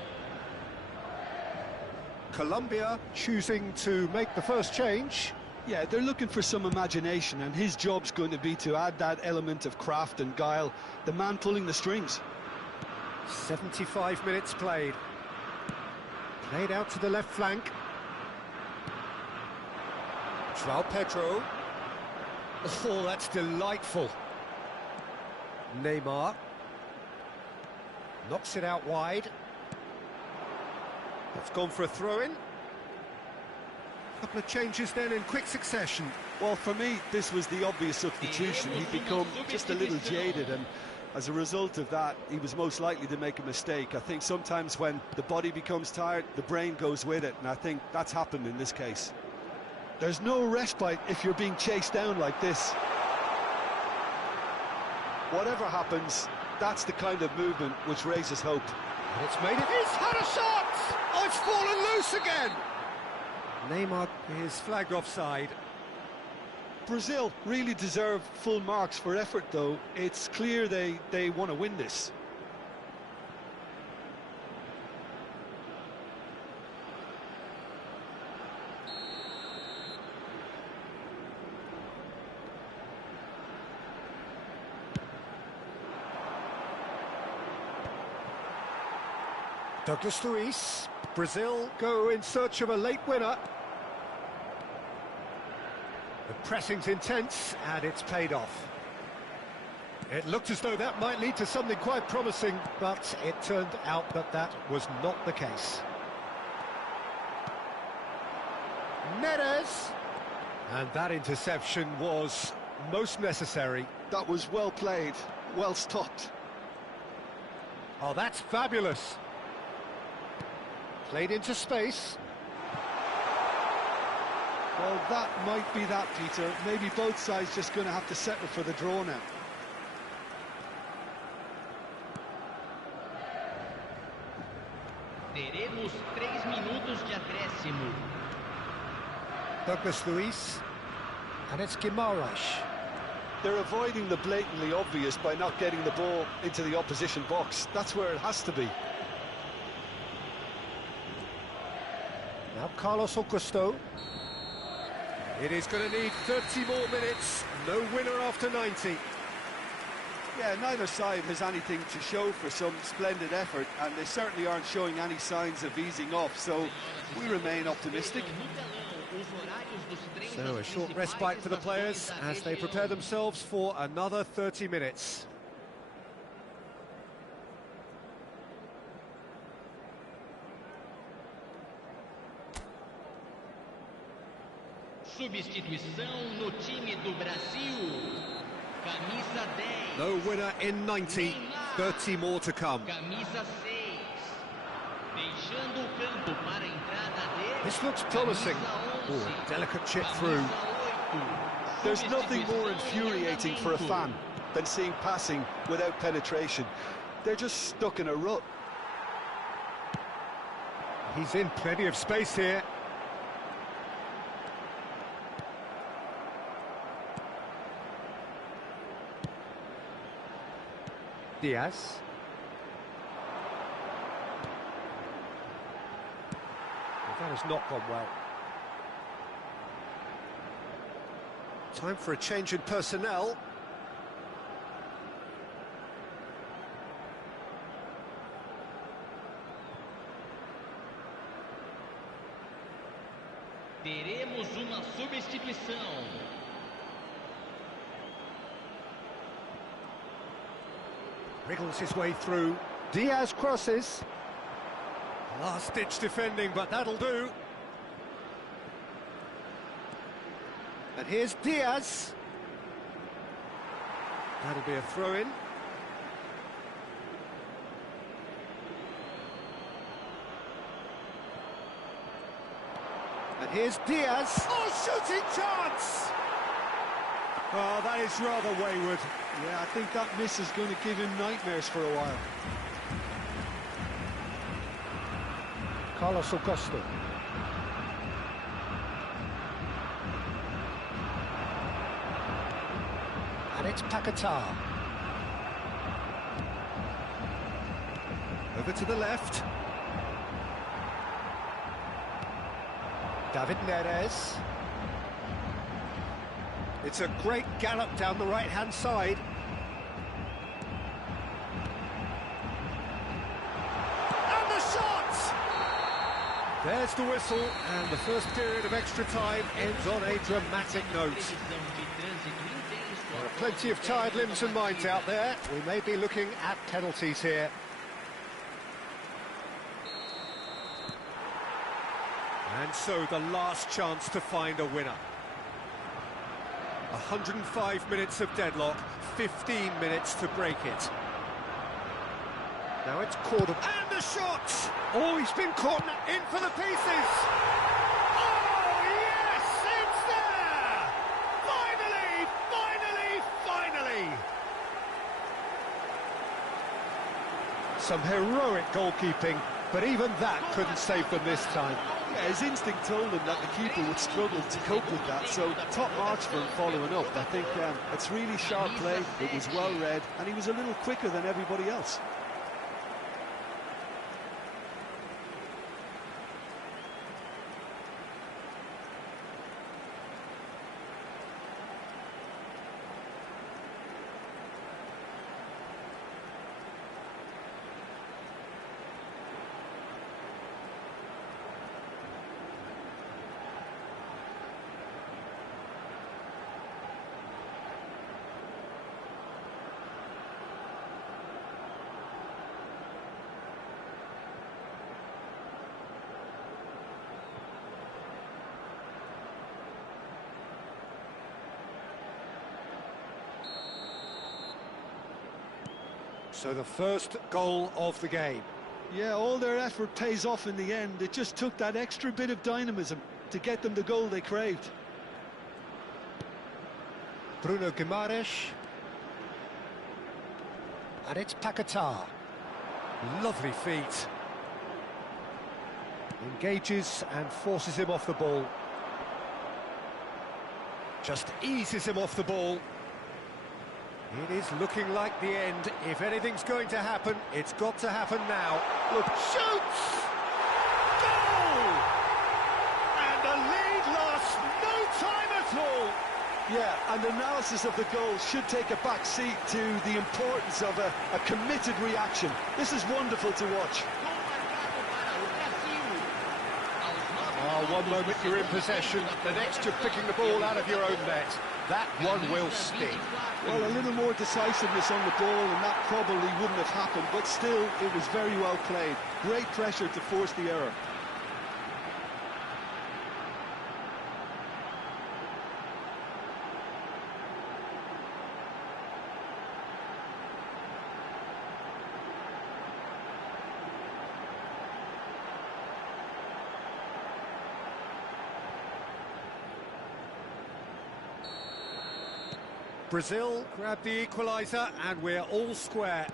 Colombia choosing to make the first change. Yeah, they're looking for some imagination, and his job's going to be to add that element of craft and guile, the man pulling the strings. 75 minutes played. Played out to the left flank. João Pedro. Oh, that's delightful. Neymar. Knocks it out wide. That's gone for a throw-in. Couple of changes then in quick succession. Well, for me, this was the obvious substitution. He'd become just a little jaded, and as a result of that, he was most likely to make a mistake. I think sometimes when the body becomes tired, the brain goes with it, and I think that's happened in this case. There's no respite if you're being chased down like this. Whatever happens, that's the kind of movement which raises hope. And it's made it. He's had a shot! Oh, it's fallen loose again! Neymar is flagged offside. Brazil really deserve full marks for effort, though. It's clear they want to win this. Douglas Luiz. Brazil go in search of a late winner. The pressing's intense, and it's paid off. It looked as though that might lead to something quite promising, but it turned out that that was not the case. Neres. And that interception was most necessary. That was well played, well stopped. Oh, that's fabulous. Played into space. Well, that might be that, Peter. Maybe both sides just going to have to settle for the draw now. Teremos 3 minutos de acréscimo. Douglas Luiz. And it's Guimaraes. They're avoiding the blatantly obvious by not getting the ball into the opposition box. That's where it has to be. Now Carlos Augusto. It is going to need 30 more minutes. No winner after 90. Yeah, neither side has anything to show for some splendid effort, and they certainly aren't showing any signs of easing off, so we remain optimistic. So a short respite for the players as they prepare themselves for another 30 minutes. Substituição no time do Brasil. Camisa 10. No winner in 90, 30 more to come. Camisa 6. Deixando o campo para a entrada dele. This looks promising. Oh, delicate chip through. There's nothing more infuriating for a fan than seeing passing without penetration. They're just stuck in a rut. He's in plenty of space here. Diaz. Well, that has not gone well. Time for a change in personnel. Teremos uma substituição. Wriggles his way through. Diaz crosses. Last-ditch defending, but that'll do. And here's Diaz. That'll be a throw-in. And here's Diaz. Oh, shooting chance! Oh, that is rather wayward. Yeah, I think that miss is going to give him nightmares for a while. Carlos Augusto. And it's Paquetá. Over to the left. David Neres. It's a great gallop down the right-hand side. And the shot! There's the whistle, and the first period of extra time ends on a dramatic note. There are plenty of tired limbs and minds out there. We may be looking at penalties here. And so the last chance to find a winner. 105 minutes of deadlock, 15 minutes to break it. Now it's Cordoba. And the shot! Oh, he's been caught in for the pieces! Oh, yes! It's there! Finally! Finally! Finally! Some heroic goalkeeping, but even that couldn't save them this time. Yeah, his instinct told him that the keeper would struggle to cope with that, so top marks for him following up. I think it's really sharp play, it was well read, and he was a little quicker than everybody else. So the first goal of the game. Yeah, all their effort pays off in the end. It just took that extra bit of dynamism to get them the goal they craved. Bruno Guimaraes. And it's Paquetá. Lovely feet. Engages and forces him off the ball. Just eases him off the ball. It is looking like the end. If anything's going to happen, it's got to happen now. Look, shoots! Goal! And the lead lasts no time at all. Yeah, And analysis of the goal should take a back seat to the importance of a committed reaction. This is wonderful to watch. One moment you're in possession, the next you're picking the ball out of your own net. That one will stick. Well, a little more decisiveness on the ball and that probably wouldn't have happened, but still, it was very well played. Great pressure to force the error. Brazil grab the equaliser and we're all square.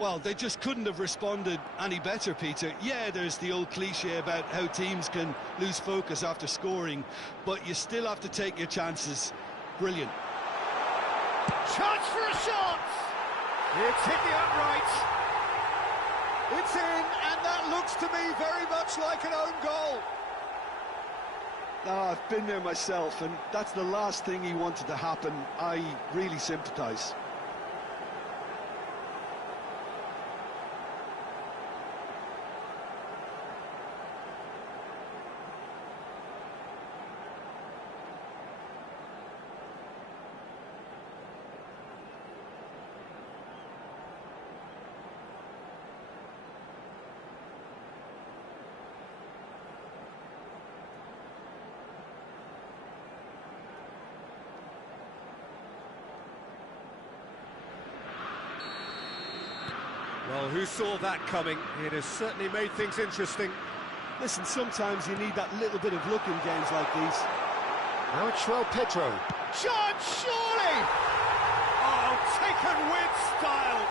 Well, they just couldn't have responded any better, Peter. Yeah, there's the old cliche about how teams can lose focus after scoring, but you still have to take your chances. Brilliant. Chance for a shot! It's hit the upright. It's in, and that looks to me very much like an own goal. I've been there myself, and that's the last thing he wanted to happen. I really sympathise. Well, who saw that coming? It has certainly made things interesting. Listen, sometimes you need that little bit of luck in games like these. Now it's Pedro. Chance, surely! Oh, taken with style!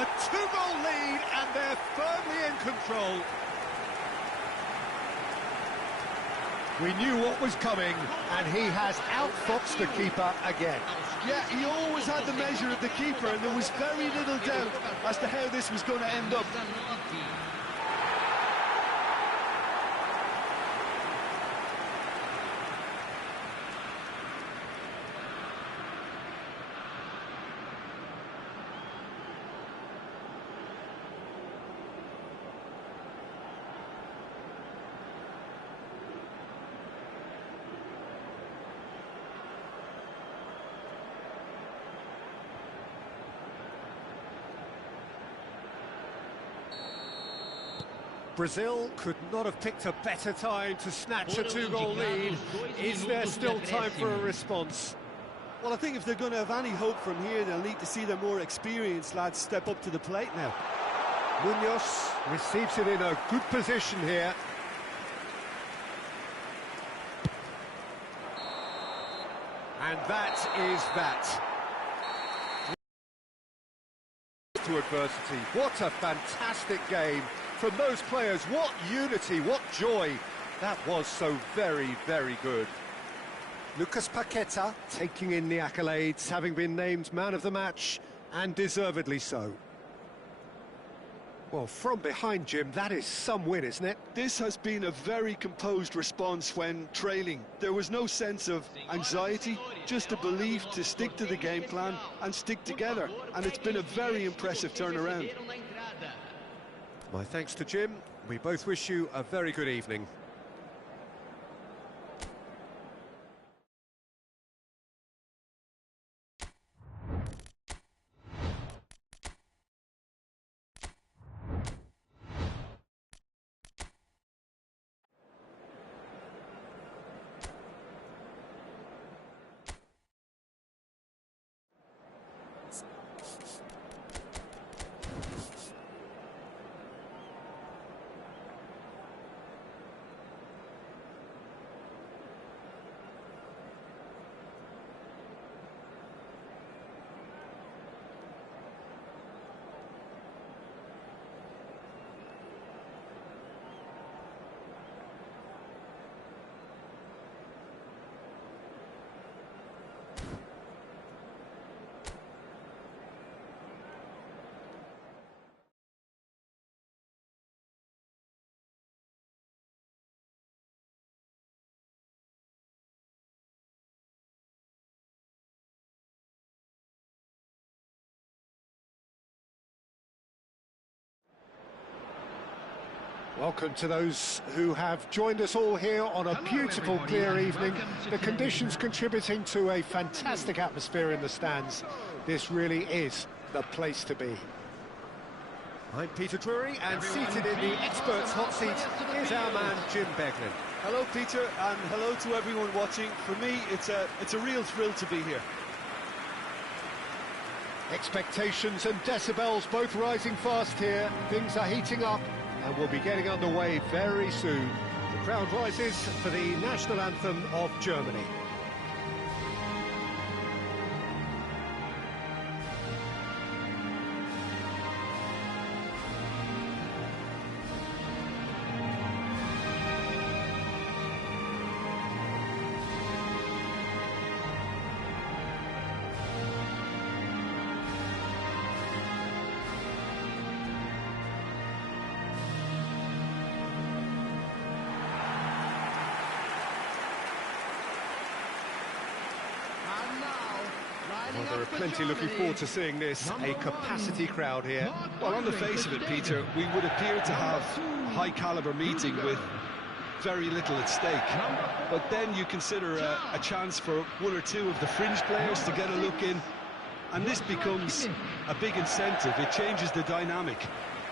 A two-goal lead, and they're firmly in control. We knew what was coming, and he has outfoxed the keeper again. Yeah, he always had the measure of the keeper, and there was very little doubt as to how this was going to end up. Brazil could not have picked a better time to snatch a two-goal lead. Is there still time for a response? Well, I think if they're going to have any hope from here, they'll need to see their more experienced lads step up to the plate now. Munoz receives it in a good position here. And that is that. To adversity. What a fantastic game from those players. What unity, what joy. That was so very, very good. Lucas Paqueta taking in the accolades, having been named man of the match, and deservedly so. Well, from behind, Jim, that is some win, isn't it? This has been a very composed response when trailing. There was no sense of anxiety, just a belief to stick to the game plan and stick together. And it's been a very impressive turnaround. My thanks to Jim. We both wish you a very good evening. Welcome to those who have joined us all here on a beautiful, clear evening. The conditions contributing to a fantastic atmosphere in the stands. This really is the place to be. I'm Peter Drury, and seated in the experts' hot seat is our man Jim Beglin. Hello, Peter, and hello to everyone watching. For me, it's a real thrill to be here. Expectations and decibels both rising fast here. Things are heating up, and we'll be getting underway very soon. The crowd rises for the national anthem of Germany. Well, there are plenty looking forward to seeing this. A capacity crowd here. Well, on the face of it, Peter, we would appear to have a high-caliber meeting with very little at stake. But then you consider a chance for one or two of the fringe players to get a look in, and this becomes a big incentive. It changes the dynamic.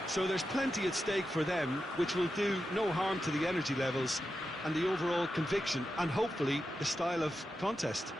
So there's plenty at stake for them, which will do no harm to the energy levels and the overall conviction, and hopefully the style of contest.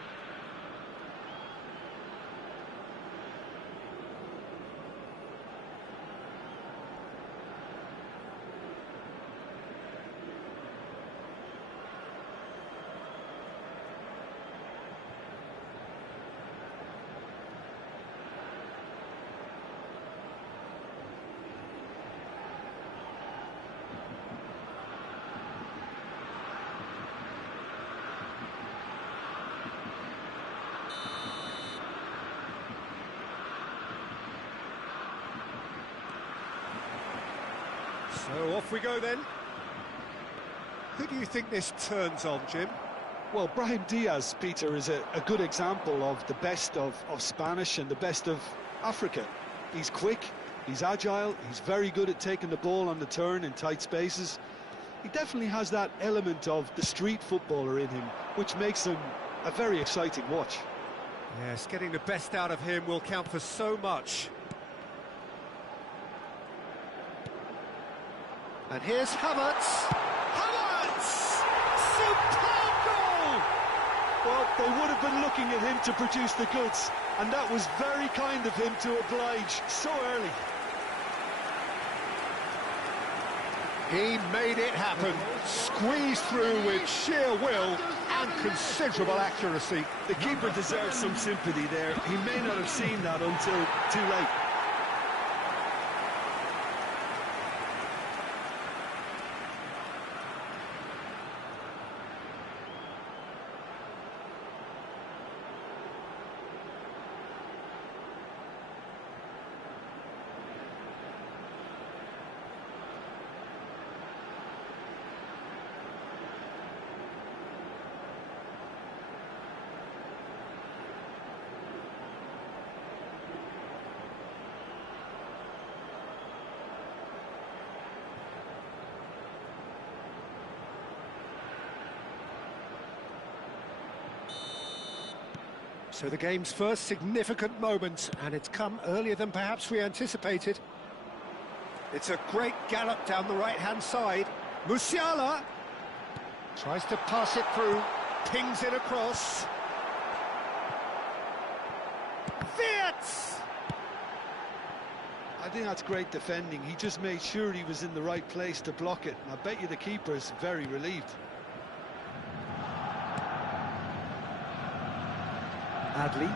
So off we go then. Who do you think this turns on, Jim? Well, Brahim Diaz, Peter, is a good example of the best of Spanish and the best of Africa. He's quick, he's agile, he's very good at taking the ball on the turn in tight spaces. He definitely has that element of the street footballer in him, which makes him a very exciting watch. Yes, getting the best out of him will count for so much. And here's Havertz. Havertz! Superb goal! Well, they would have been looking at him to produce the goods, and that was very kind of him to oblige so early. He made it happen, squeezed through with sheer will and considerable accuracy. The keeper deserves some sympathy there. He may not have seen that until too late. So the game's first significant moment, and it's come earlier than perhaps we anticipated. It's a great gallop down the right-hand side. Musiala tries to pass it through, pings it across. Wirtz! I think that's great defending. He just made sure he was in the right place to block it. And I bet you the keeper's very relieved. Adli.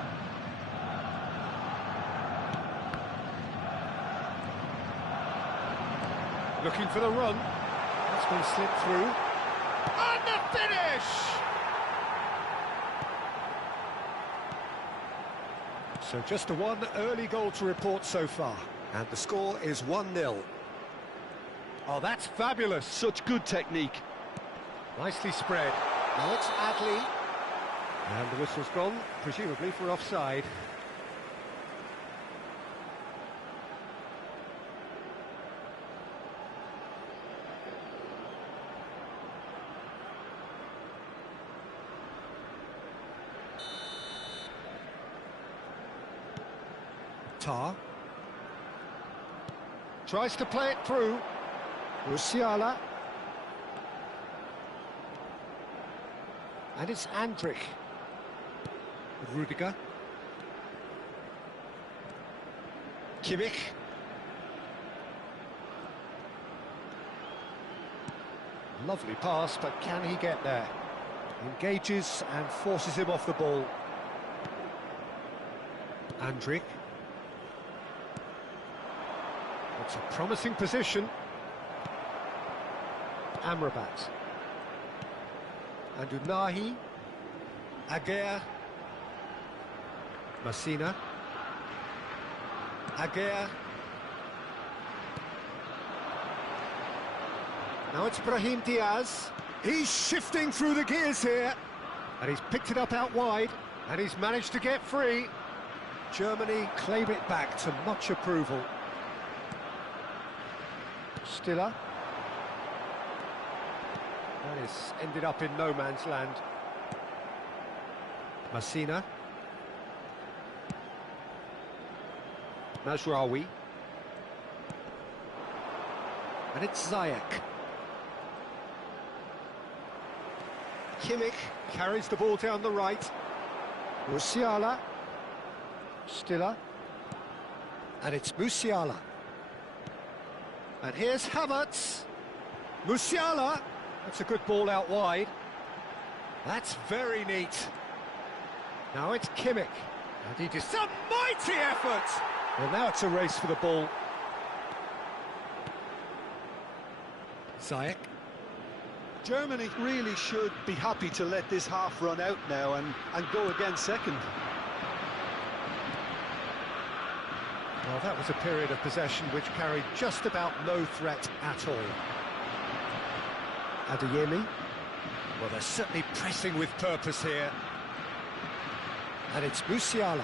Looking for the run. That's been slipped through. And the finish! So just the one early goal to report so far. And the score is 1-0. Oh, that's fabulous. Such good technique. Nicely spread. Now it's Adli. And the whistle's gone, presumably for offside. Tar. Tries to play it through. Musiala. And it's Andrich. Rudiger. Kimmich. Lovely pass, but can he get there? Engages and forces him off the ball. Andrich. It's a promising position. Amrabat. And Unahi. Aguirre. Messina. Aguirre. Now it's Brahim Diaz. He's shifting through the gears here. And he's picked it up out wide. And he's managed to get free. Germany claim it back to much approval. Stiller. That is ended up in no man's land. Messina. Mazraoui. And it's Ziyech. Kimmich carries the ball down the right. Musiala. Stiller. And it's Musiala. And here's Havertz. Musiala. That's a good ball out wide. That's very neat. Now it's Kimmich. And he does some mighty effort. Well, now it's a race for the ball. Ziyech. Germany really should be happy to let this half run out now and go again second. Well, that was a period of possession which carried just about no threat at all. Adeyemi. Well, they're certainly pressing with purpose here. And it's Musiala.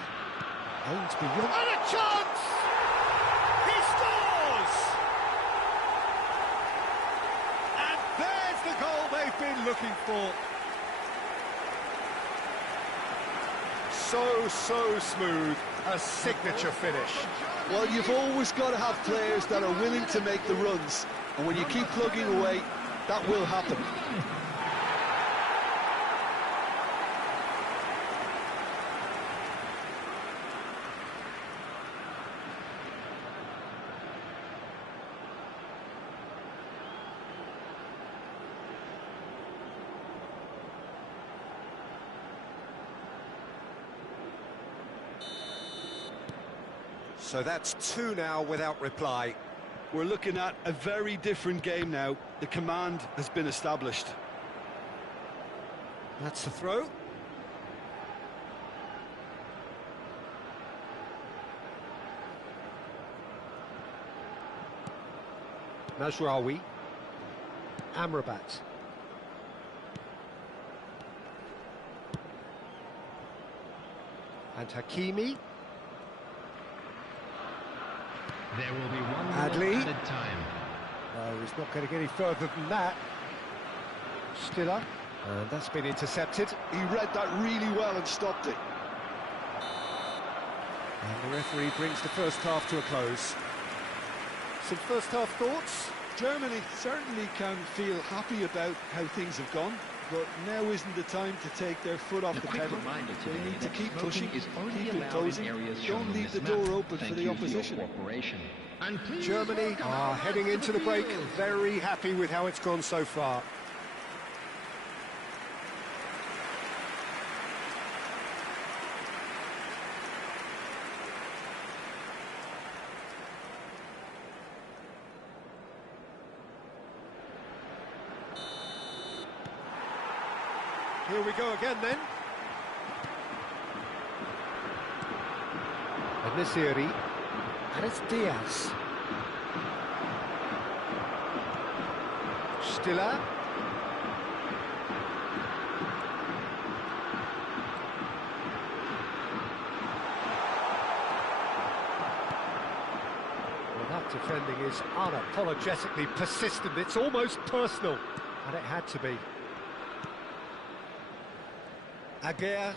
Aims beyond. And a chance! He scores! And there's the goal they've been looking for. So smooth. A signature finish. Well, you've always got to have players that are willing to make the runs. And when you keep plugging away, that will happen. So that's 2 now without reply. We're looking at a very different game now. The command has been established. That's the throw. Mazraoui. Amrabat. And Hakimi. There will be one Adli. minute added time. No, he's not going to get any further than that. Stiller. And that's been intercepted. He read that really well and stopped it. And the referee brings the first half to a close. Some first half thoughts? Germany certainly can feel happy about how things have gone, but now isn't the time to take their foot off the pedal. They need to keep pushing, keep imposing, don't leave the door open for the opposition. Germany are heading into the break very happy with how it's gone so far. Here we go again then. And Nesiri. And it's Diaz. Stiller. Well, that defending is unapologetically persistent. It's almost personal. And it had to be. Aguirre.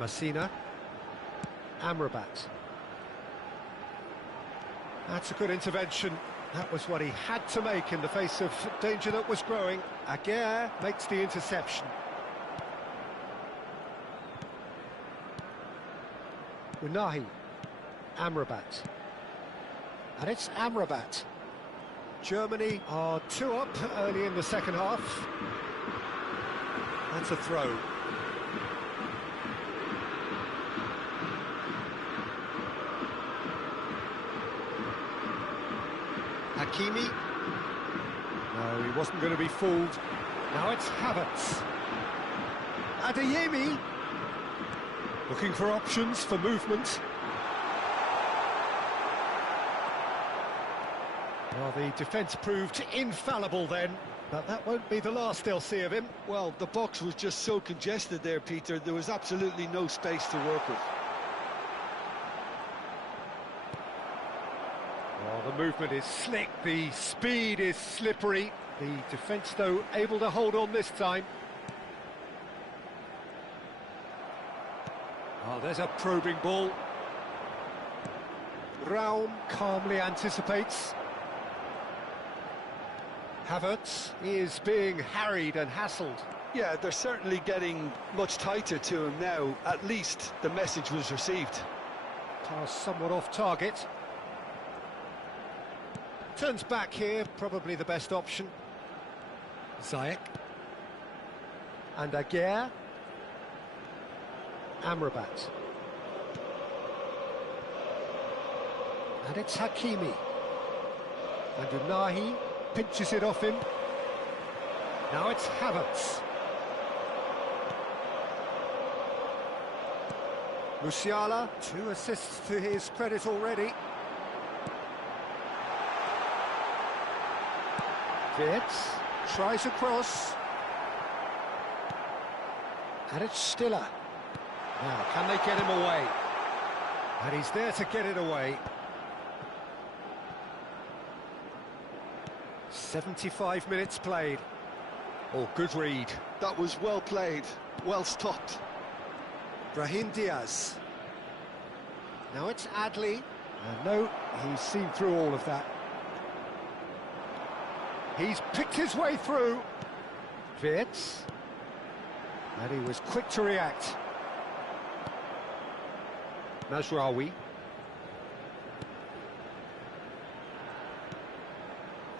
Messina. Amrabat. That's a good intervention. That was what he had to make in the face of danger that was growing. Aguirre makes the interception. Brunei. Amrabat. And it's Amrabat. Germany are 2 up early in the second half. That's a throw. Hakimi. No, he wasn't going to be fooled. Now it's Havertz. Adeyemi. Looking for options for movement. Well, the defence proved infallible then, but that won't be the last they'll see of him. Well, the box was just so congested there, Peter. There was absolutely no space to work with. Oh, the movement is slick, the speed is slippery. The defence, though, able to hold on this time. Oh, there's a probing ball. Raum calmly anticipates. Havertz is being harried and hassled. Yeah, they're certainly getting much tighter to him now. At least the message was received. Pass somewhat off target. Turns back here, probably the best option. Ziyech. And Aguirre. Amrabat. And it's Hakimi. And Unahi pinches it off him. Now it's Havertz. Musiala, 2 assists to his credit already. Wirtz tries a cross. And it's Stiller. Now, can they get him away? And he's there to get it away. 75 minutes played. Oh, good read. That was well played, well stopped. Brahim Diaz. Now it's Adli. No, he's seen through all of that. He's picked his way through. Wirtz. And he was quick to react. Mazraoui.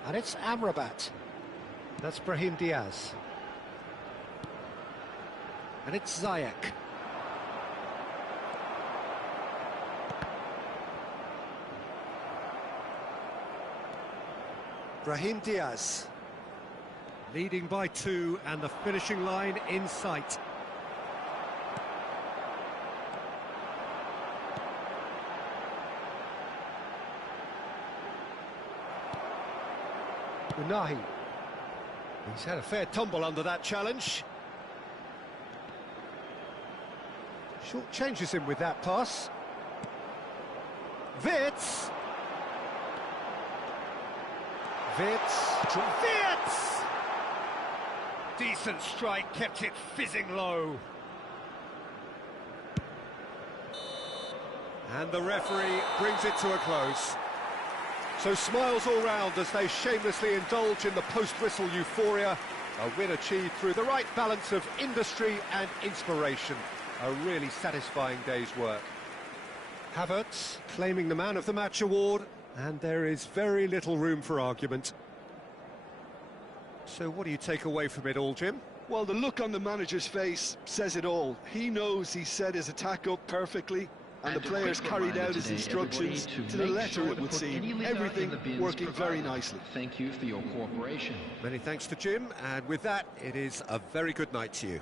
And it's Amrabat. That's Brahim Diaz. And it's Ziyech. Brahim Diaz. Leading by 2 and the finishing line in sight. Unahi. He's had a fair tumble under that challenge. Short changes him with that pass. Wirtz. Wirtz. Decent strike, kept it fizzing low. And the referee brings it to a close. So smiles all round as they shamelessly indulge in the post-whistle euphoria. A win achieved through the right balance of industry and inspiration. A really satisfying day's work. Havertz claiming the Man of the Match award, and there is very little room for argument. So what do you take away from it all, Jim? Well, the look on the manager's face says it all. He knows he set his attack up perfectly, and the players carried out his instructions to the letter, it would seem. Everything working very nicely. Thank you for your cooperation. Many thanks to Jim, and with that, it is a very good night to you.